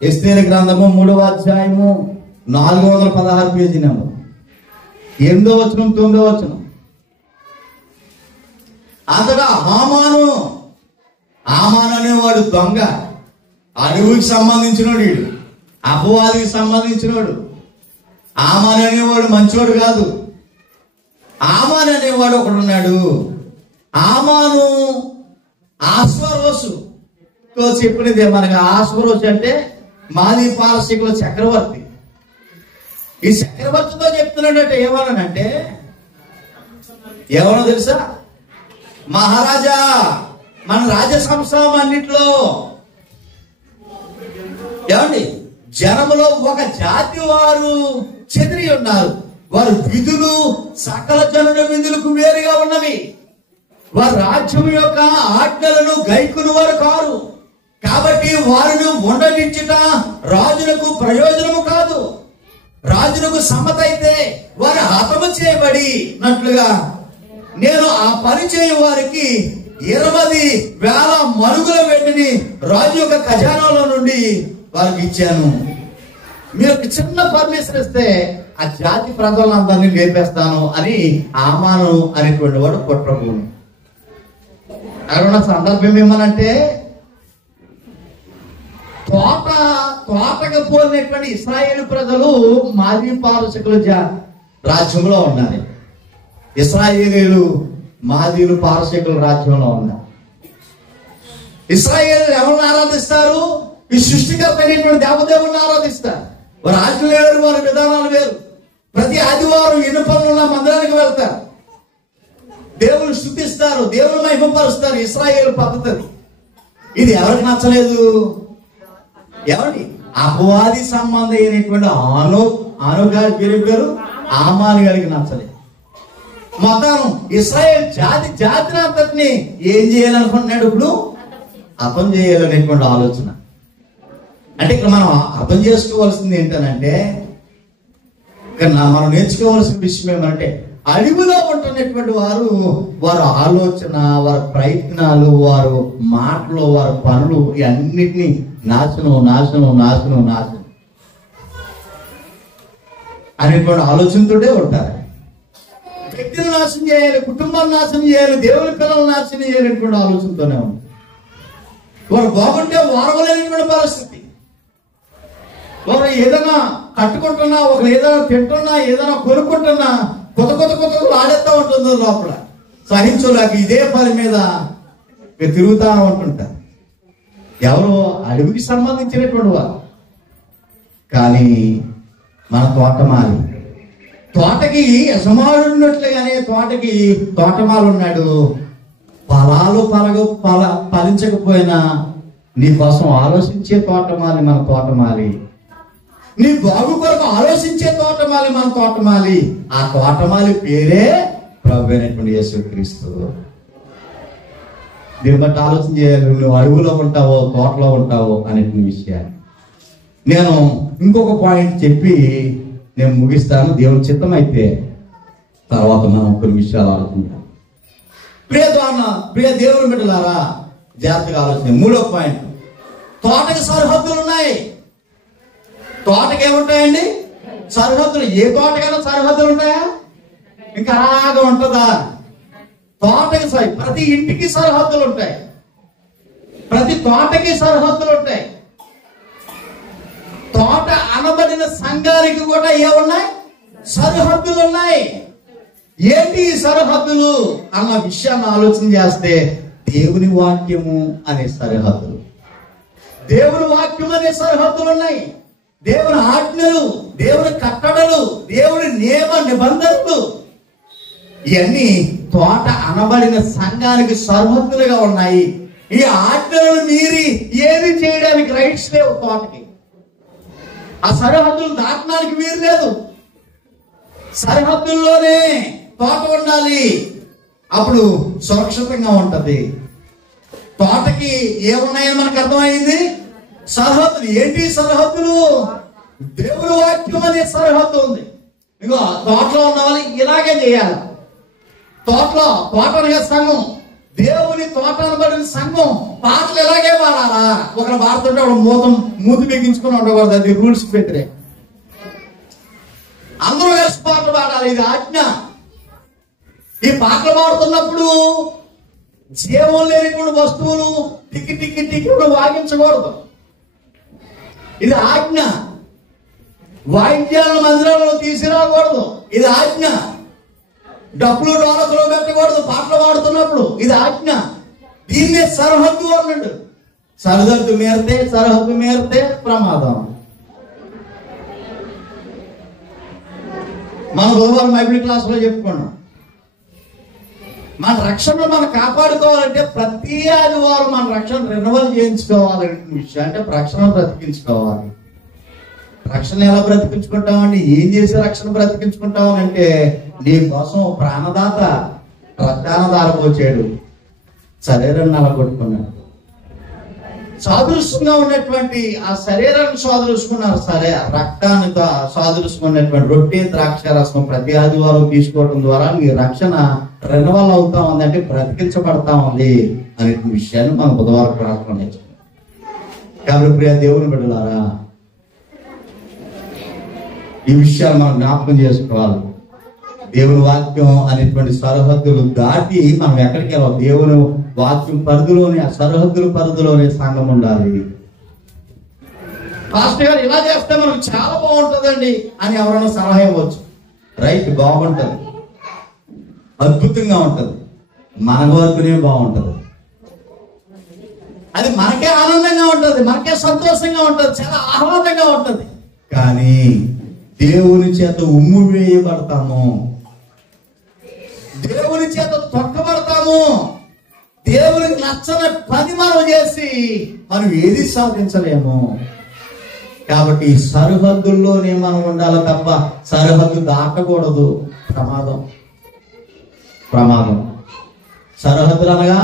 ఎస్తేరు గ్రంథము 3వ అధ్యాయము 416 పేజీ నెంబర్ 8వ వచనం 9వ వచనం. అంతటా హామాను అనేవాడు దొంగ, అడవికి సంబంధించినోడు, వీడు అపవాదికి సంబంధించినోడు. హామాను అనేవాడు మంచోడు కాదు. హామాను అనేవాడు ఒకడున్నాడు. హామాను ఆశ్వరోసుతో చెప్పినదే మనకు. ఆశ్వరోసు అంటే మాది పారసీకుల చక్రవర్తి. ఈ చక్రవర్తితో చెప్తున్నాడంటే ఏమన్నానంటే, ఏమన్నా తెలుసా? మహారాజా, మన రాజసంస్థం అన్నిట్లో ఏమండి జనములో ఒక జాతి వారు చెదిరి ఉన్నారు. వారు విధులు సకల జనుల విధులకు వేరుగా ఉన్నవి. వారు రాజ్యం యొక్క ఆజ్ఞలను గైకుని వారు కారు. కాబట్టి వారిని ఉండనిచ్చుట రాజులకు ప్రయోజనము కాదు. రాజులకు సమ్మత అయితే వారు హతము చేయబడినట్లుగా నేను ఆ పని చేయ వారికి 20,000 మరుగుల వెండిని రాజు యొక్క ఖజానాలో నుండి వారికి ఇచ్చాను. మీరు చిన్న పర్మిషన్ ఇస్తే ఆ జాతి ప్రజలందరినీ లేపేస్తాను అని హామాను అనేటువంటి వాడు కుట్రబూను. అక్కడ ఉన్న సందర్భం ఏమనంటే, తోటకు పోలినటువంటి ఇశ్రాయేలు ప్రజలు మాదీ పారసీకుల రాజ్యంలో ఉన్నారు. ఇశ్రాయేలీలు మాదీలు పారసీకుల రాజ్యంలో ఉన్నారు. ఇశ్రాయేలు ఎవరిని ఆరాధిస్తారు? ఈ సృష్టికర్త అయినటువంటి దేవదేవుని ఆరాధిస్తారు. వారి ఆజ్ఞలు వేరు, వారి విధానాలు వేరు. ప్రతి ఆదివారం ఎన్ని పనులున్న మందిరానికి వెళ్తారు, దేవుని స్తుతిస్తారు, దేవుని మహిమపరుస్తారు. ఇశ్రాయేలు పద్ధతి. ఇది ఎవరికి నచ్చలేదు? ఎవరి అపవాది సంబంధం అయినటువంటి ఆను గారి పేరు హామాను గారికి నచ్చలేదు. మొత్తం ఇశ్రాయేల్ జాతిని అంతటిని ఏం చేయాలనుకుంటున్నాడు? ఇప్పుడు అర్థం చేయాలనేటువంటి ఆలోచన. అంటే ఇక్కడ మనం అర్థం చేసుకోవాల్సింది ఏంటనంటే, ఇక్కడ మనం నేర్చుకోవాల్సిన విషయం ఏమంటే, అడవిలో ఉంటున్నటువంటి వారు, వారి ఆలోచన, వారి ప్రయత్నాలు, వారు మాటలు, వారి పనులు అన్నిటినీ నాశనం నాశనం నాశనం నాశనం అనేటువంటి ఆలోచనతోటే ఉంటారు. వ్యక్తిని నాశనం చేయాలి, కుటుంబాన్ని నాశనం చేయాలి, దేవుని పిల్లలను నాశనం చేయాలనేటువంటి ఆలోచనతోనే ఉంది. వారు బాగుంటే వారవలేనటువంటి పరిస్థితి. ఒకరు ఏదైనా కట్టుకుంటున్నా, ఒకరు ఏదైనా తింటున్నా, ఏదైనా కొనుక్కుంటున్నా కొత్త ఆడేస్తా ఉంటుంది లోపల. సహించులాగా ఇదే పని మీద తిరుగుతా ఉంటుంటారు. ఎవరు అడవికి సంబంధించినటువంటి వారు. కానీ మన తోటమాలి, తోటకి యజమానుడు ఉన్నట్లుగానే తోటకి తోటమాలి ఉన్నాడు. ఫలాలు ఫలించకపోయినా నీ కోసం ఆలోచించే తోటమాలి మన తోటమాలి. నీ బాగు కొరకు ఆలోచించే తోటమాలి మన తోటమాలి. ఆ తోటమాలి పేరే ప్రభు అయినటువంటి యేసుక్రీస్తు. దీన్ని బట్టి ఆలోచన చేయాలి. నువ్వు అడవులో ఉంటావో తోటలో ఉంటావో అనేటువంటి విషయాన్ని. నేను ఇంకొక పాయింట్ చెప్పి నేను ముగిస్తాను. దేవుని చిత్తం అయితే తర్వాత మనం కొన్ని విషయాలు ఆలోచించాం. ప్రియ దేవుని బిడ్డలారా, జాగ్రత్తగా ఆలోచన. మూడో పాయింట్, తోటకి సరిహద్దులు ఉన్నాయి. తోటకి ఏముంటాయండి? సరిహద్దులు. ఏ తోటకైనా సరిహద్దులు ఉంటాయా? ఇంకా అలాగా ఉంటుందా? తోటకి ప్రతి ఇంటికి సరిహద్దులు ఉంటాయి, ప్రతి తోటకి సరిహద్దులు ఉంటాయి. తోట అనబడిన సంఘానికి కూడా ఏమున్నాయి? సరిహద్దులు ఉన్నాయి. ఏంటి ఈ సరిహద్దులు అన్న విషయాన్ని ఆలోచన చేస్తే దేవుని వాక్యము అనే సరిహద్దులు, దేవుని వాక్యం అనే సరిహద్దులు ఉన్నాయి. దేవుని ఆజ్ఞలు, దేవుని కట్టడలు, దేవుని నియమ నిబంధనలు ఇవన్నీ తోట అనబడిన సంఘానికి సరిహద్దులుగా ఉన్నాయి. ఈ ఆజ్ఞలను మీరి ఏది చేయడానికి రైట్స్ లేవు తోటకి. ఆ సరిహద్దులు దాటడానికి వీలు లేదు. సరిహద్దుల్లోనే తోట ఉండాలి, అప్పుడు సురక్షితంగా ఉంటది. తోటకి ఏమున్నాయని మనకు అర్థమైంది? సరిహద్దులు. ఏంటి సరిహద్దులు? దేవుని వాక్యం అనే సరిహద్దు ఉంది. ఇగో తోటలో ఉన్న వాళ్ళు ఇలాగే చేయాలి. తోటలుగా సంఘం, దేవుని తోట అనబడిన సంఘం పాటలు ఎలాగే పాడాలా? ఒకరు పాడుతుంటే ఒక మూతి బిగించుకుని ఉండకూడదు, అది రూల్స్ పెట్టిరే. అందరూ కలిసి పాటలు పాడాలి, ఇది ఆజ్ఞ. ఈ పాటలు పాడుతున్నప్పుడు జీవం లేనిటువంటి వస్తువులు టిక్కి వాగించకూడదు, ఇది ఆజ్ఞ. వాయిద్యాలను మందిరాలలో తీసుకురాకూడదు, ఇది ఆజ్ఞ. డప్పులు డోలకులు పెట్టకూడదు పాటలు పాడుతున్నప్పుడు, ఇది ఆజ్ఞ. దీన్నే సరిహద్దు అన్నాడు. సరిహద్దు మేరితే ప్రమాదం. మన బుధవారం బైబిల్ క్లాస్ లో చెప్పుకున్నాం. మన రక్షణ మనం కాపాడుకోవాలంటే ప్రతి ఆదివారం మన రక్షణ రెన్యువల్ చేయించుకోవాలనే విషయం. అంటే రక్షణ బ్రతికించుకోవాలి. రక్షణ ఎలా బ్రతికించుకుంటామండి? ఏం చేసి రక్షణ బ్రతికించుకుంటామని అంటే, నీ కోసం ప్రాణదాత రక్తాన్ని దారపోచాడు, శరీరాన్ని నలగొట్టుకున్నాడు. సాదృశ్యంగా ఉన్నటువంటి ఆ శరీరాన్ని సాదృశ్యుకున్నారు, సరే రక్తాన్ని సాదృశ్యుకున్నటువంటి రొట్టె ద్రాక్ష రసం ప్రతి ఆదివారం తీసుకోవడం ద్వారా నీ రక్షణ రెన్యువల్ అవుతా ఉంది, అంటే బ్రతికించబడతా ఉంది అనే విషయాన్ని మనం బుధవారం ప్రార్థన నేర్చుకున్నాం. కాబట్టి ప్రియ దేవుని బిడ్డలారా, ఈ విషయాలు మనం జ్ఞాపకం చేసుకోవాలి. దేవుని వాక్యం అనేటువంటి సరిహద్దులు దాటి మనం ఎక్కడికి వెళ్ళాలి? దేవుని వాక్యం పరిధిలోనే, ఆ సరిహద్దుల పరిధిలోనే సంఘం ఉండాలి. పాస్టర్ గారు ఇలా చేస్తే మనకు చాలా బాగుంటుందండి అని ఎవరైనా సలహా ఇవ్వచ్చు. రైట్, బాగుంటది, అద్భుతంగా ఉంటది, మన వరకునే బాగుంటది, అది మనకే ఆనందంగా ఉంటది, మనకే సంతోషంగా ఉంటది, చాలా ఆహ్లాదంగా ఉంటది. కానీ దేవుని చేత ఉమ్ము వేయబడతాము, దేవుని చేత తొక్కబడతాము. దేవునికి నచ్చని పని మనం చేసి మనం ఏది సాధించలేము. కాబట్టి ఈ సరిహద్దుల్లోనే మనం ఉండాలి తప్ప సరిహద్దు దాటకూడదు. ప్రమాదం. సరిహద్దులు అనగా,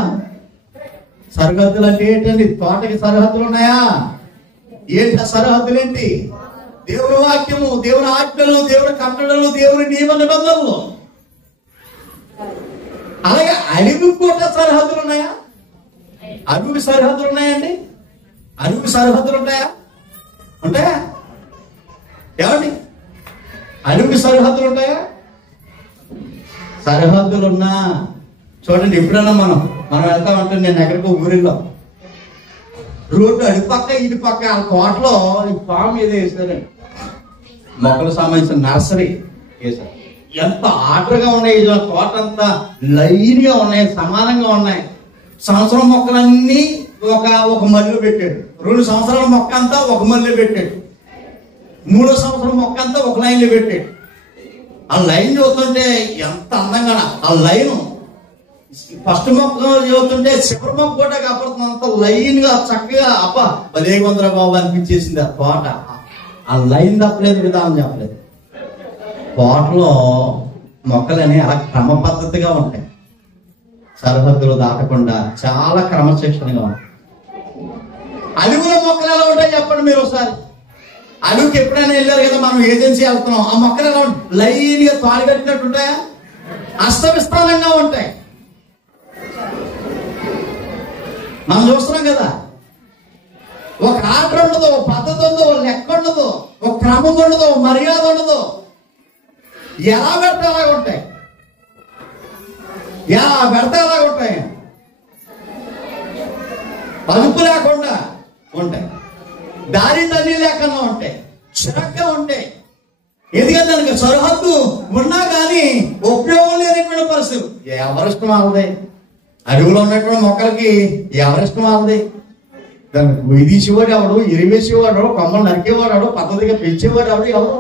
సరిహద్దులు అంటే ఏంటండి? తోటకి సరిహద్దులు ఉన్నాయా? ఏంటి ఆ సరిహద్దులు? ఏంటి? దేవుని వాక్యము, దేవుని ఆజ్ఞలు, దేవుని కట్టడలు, దేవుని నియమ నిబంధనలు. అలాగే అడవి కూడా సరిహద్దులు ఉన్నాయా? అడవికి సరిహద్దులు ఉన్నాయండి? అడవికి సరిహద్దులు ఉంటాయా? ఉంటాయా? ఏమండి, అడవికి సరిహద్దులు ఉంటాయా? సరిహద్దులున్నా చూడండి, ఎప్పుడైనా మనం వెళ్తామంటే, నేను ఎక్కడికో ఊరిలో రోడ్డు అడిపక్క ఇటు పక్క ఆ తోటలో ఈ ఫామ్ ఏదో వేసారండి, మొక్కలకు సంబంధించిన నర్సరీ వేసారు. ఎంత ఆర్డర్గా ఉన్నాయి, తోట అంతా లైన్గా ఉన్నాయి, సమానంగా ఉన్నాయి. సంవత్సరం మొక్కలన్నీ ఒక మల్లెలో పెట్టాడు, 2 సంవత్సరాల మొక్క అంతా ఒక మల్లెలో పెట్టాడు, 3వ సంవత్సరం మొక్క అంతా ఒక లైన్లో పెట్టాడు. ఆ లైన్ చూస్తుంటే ఎంత అందంగా, ఆ లైన్ ఫస్ట్ మొక్క చూస్తుంటే చివరి మొక్క కూడా కాపాడుతుంది, అంత లైన్ గా చక్కగా అబ్బా భలే కొందర బాబు అనిపించేసింది. ఆ తోట ఆ లైన్ తప్పలేదు, విధానం చెప్పలేదు. తోటలో మొక్కలని అలా క్రమ పద్ధతిగా ఉంటాయి, సరిహద్దులు దాటకుండా చాలా క్రమశిక్షణగా ఉంటాయి. అడవిలో మొక్కలు ఎలా ఉంటాయి చెప్పండి మీరు ఒకసారి. అడవికి ఎప్పుడైనా వెళ్ళారు కదా, మనం ఏజెన్సీ వెళ్తున్నాం, ఆ మొక్కలు ఎలా ఉంటాయి? లైన్ గా తాళి కట్టినట్టు ఉంటాయా? అస్తవిస్తానంగా ఉంటాయి. మనం చూస్తున్నాం కదా, ఒక ఆర్డర్ ఉండదు, ఒక పద్ధతి ఉండదు, ఒక లెక్క ఉండదు, ఒక క్రమం ఉండదు, ఒక మర్యాద ఉండదు. ఎలా పెడితే అలాగ ఉంటాయి, ఎలా పెడితే అలాగ ఉంటాయి, అదుపు లేకుండా ఉంటాయి, దారి తల్లి లేకుండా ఉంటాయి, చిరగ్గా ఉంటాయి. ఎందుకంటే దానికి సరిహద్దు ఉన్నా కానీ ఉపయోగం లేనటువంటి పరిస్థితి. ఎవరిష్టం వాళ్ళదే, అడవిలో ఉన్నటువంటి మొక్కలకి ఎవరిష్టం వాళ్ళది. దానికి పొయ్యి తీసేవాడు ఎవడు, ఎరివేసేవాడు, కొమ్మలు నరికేవాడు, పద్ధతిగా పెంచేవాడు ఎవడు,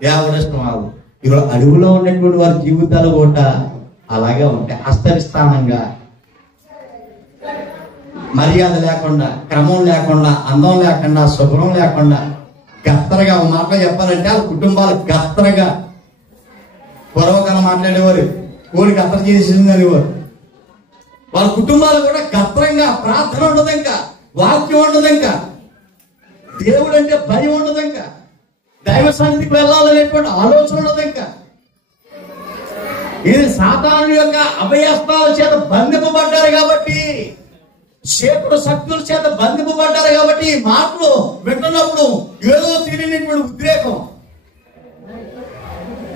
ఎవరిష్టం వాళ్ళది. ఈరోజు అడవిలో ఉన్నటువంటి వారి జీవితాలు కూడా అలాగే ఉంటాయి, అస్తవిస్తానంగా, మర్యాద లేకుండా, క్రమం లేకుండా, అందం లేకుండా, శుభ్రం లేకుండా, గత్తరగా. ఒక మాట చెప్పాలంటే ఆ కుటుంబాలు గత్తరగా. పూర్వకాలం మాట్లాడేవారు కోడి గత్తర చేసింది అనేవారు. వాళ్ళ కుటుంబాలు కూడా గత్రంగా, ప్రార్థన ఉండదు, ఇంకా వాక్యం ఉండదు, ఇంకా దేవుడు అంటే భయం ఉండదు, ఇంకా దైవ సన్నిధికి వెళ్ళాలనేటువంటి ఆలోచన ఉండదు. ఇంకా ఇది సాతాను యొక్క అభయస్తాల చేత బంధింపబడ్డారు కాబట్టి, శేకుడు శక్తుల చేత బంధింపబడ్డారు కాబట్టి, మాటలు వింటున్నప్పుడు ఏదో తెలియనటువంటి ఉద్రేకం.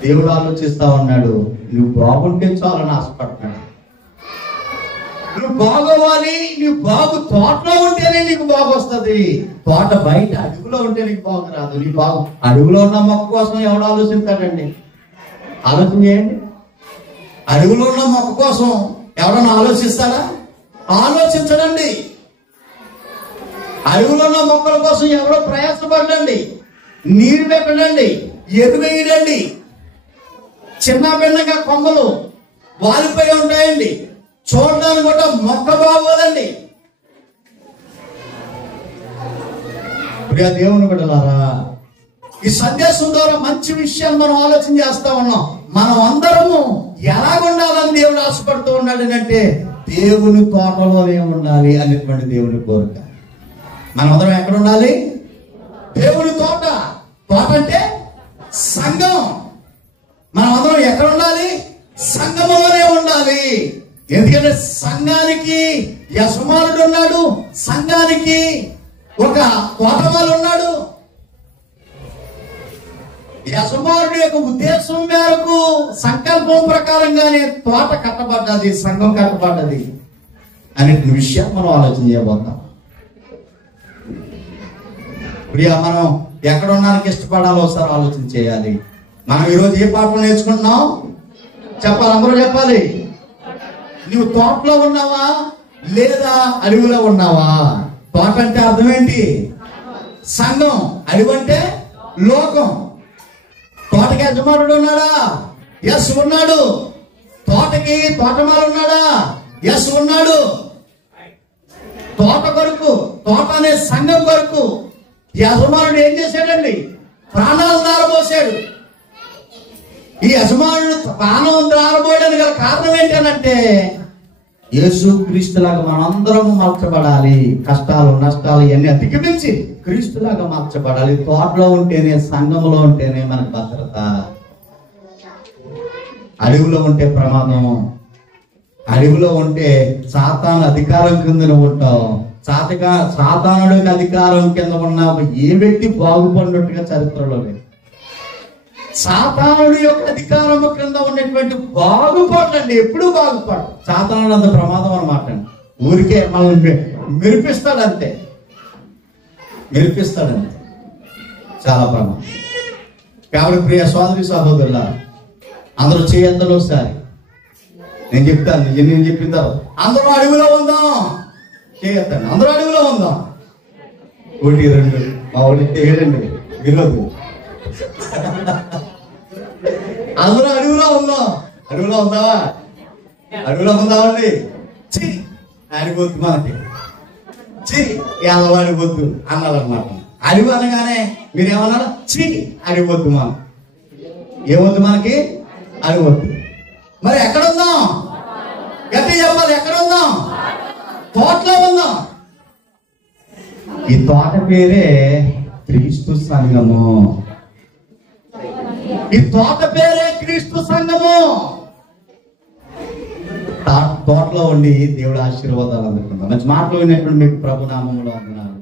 దేవుడు ఆలోచిస్తా ఉన్నాడు, నువ్వు బాగుంటే చాలని ఆశపడుతున్నాడు. నువ్వు బాగోవాలి, నువ్వు తోటలో ఉంటేనే నీకు బాగు వస్తుంది. తోట బయట అడుగులో ఉంటే నీకు బాగు రాదు. నీ బాగు అడుగులో ఉన్న మొక్క కోసం ఎవడు ఆలోచిస్తాడండి? ఆలోచన చేయండి. అడుగులో ఉన్న మొక్క కోసం ఎవడన్నా ఆలోచిస్తాడా? ఆలోచించడండి. అడుగులో ఉన్న మొక్కల కోసం ఎవడో ప్రయాసపడండి, నీరు పెట్టడండి, ఎరువేయడండి. చిన్న భిన్నంగా కొమ్మలు వాలిపోయి ఉంటాయండి, చూడడానికి కూడా మొక్క బాగోదండి. ప్రియ దేవుని బిడ్డలారా, ఈ సందేశం ద్వారా మంచి విషయాలు మనం ఆలోచన చేస్తా ఉన్నాం. మనం అందరము ఎలాగుండాలని దేవుడు ఆశపడుతూ ఉన్నాడు అంటే, దేవుని తోటలోనే ఉండాలి అనేటువంటి దేవుని కోరిక. మనం అందరం ఎక్కడ ఉండాలి? దేవుని తోట. తోట అంటే సంఘం. మనం అందరం ఎక్కడ ఉండాలి? సంఘములోనే ఉండాలి. ఎందుకంటే సంఘానికి యజమానుడు ఉన్నాడు, సంఘానికి ఒక తోటమాలు ఉన్నాడు. యజమానుడి యొక్క ఉద్దేశం మేరకు, సంకల్పం ప్రకారంగానే తోట కట్టబడ్డది, సంఘం కట్టబడ్డది అనే విషయం మనం ఆలోచన చేయబోతాం. ప్రియా, మనం ఎక్కడ ఉండడానికి ఇష్టపడాలో ఒకసారి ఆలోచన చేయాలి. మనం ఈరోజు ఏ పాఠం నేర్చుకుంటున్నాం చెప్పాలి, అందరూ చెప్పాలి. నువ్వు తోటలో ఉన్నావా లేదా అడవిలో ఉన్నావా? తోట అంటే అర్థం ఏంటి? సంఘం. అడవి అంటే లోకం. తోటకి యజమానుడు ఉన్నాడా? ఎస్ ఉన్నాడు. తోటకి తోటమాలు ఉన్నాడా? ఎస్ ఉన్నాడు. తోట కొరకు, తోట అనే సంఘం కొరకు యజమానుడు ఏం చేశాడండి? ప్రాణాలు దారబోసాడు. ఈ యజమానుడు ప్రాణం దారబోయడానికి గల కారణం ఏంటంటే, యేసు క్రీస్తులాగా మనందరం మార్చబడాలి. కష్టాలు నష్టాలు ఇవన్నీ అధిగమించి క్రీస్తులాగా మార్చబడాలి. తోటలో ఉంటేనే, సంఘంలో ఉంటేనే మనకు భద్రత. అడవిలో ఉంటే ప్రమాదం, అడవిలో ఉంటే సాతాను అధికారం కింద నువ్వు ఉంటావు. సాతానుడికి అధికారం కింద ఉన్న ఏ వ్యక్తి బాగుపడినట్టుగా చరిత్రలో లేదు. సాతానుడి యొక్క అధికారం కింద ఉన్నటువంటి బాగుపడండి, ఎప్పుడు బాగుపడు. సాతానుడు అంత ప్రమాదం అన్నమాట. ఊరికే మనల్ని మెరిపిస్తాడంతే, మెరిపిస్తాడంతే, చాలా ప్రమాదం. కాబట్టి ప్రియ సోదరి సహోదరుల, అందరూ చేయొద్దని ఒకసారి నేను చెప్తాను. నేను చెప్పిన తర్వాత అందరూ అడవిలో ఉందాం, చేయొద్దండి. అందరూ అడవిలో ఉందాం. 1 2 మా వాళ్ళు చేయడండి వినోదు. అందరూ అడవిలో ఉందాం. అడవిలో ఉందావా? అడవిలో ఉందామండి. చి అడిగొద్దు, మనకి చి ఎలా అడిగొద్దు అన్నారన్నమాట. అడవి అనగానే మీరేమన్నారు? చి అడిగొద్దు, మనం ఏమొద్దు, మనకి అడగొద్దు. మరి ఎక్కడ ఉందాం? గట్టి చెప్పాలి. ఎక్కడ ఉందాం? తోటలో ఉందాం. ఈ తోట పేరే క్రీస్తు సంఘము. ఈ తోట పేరే క్రీస్తు సంఘము. తోటలో ఉండి దేవుడు ఆశీర్వాదాలు అందుకుందాం. మంచి మాటలు వినేటువంటి మీకు ప్రభు నామములో వందనాలు.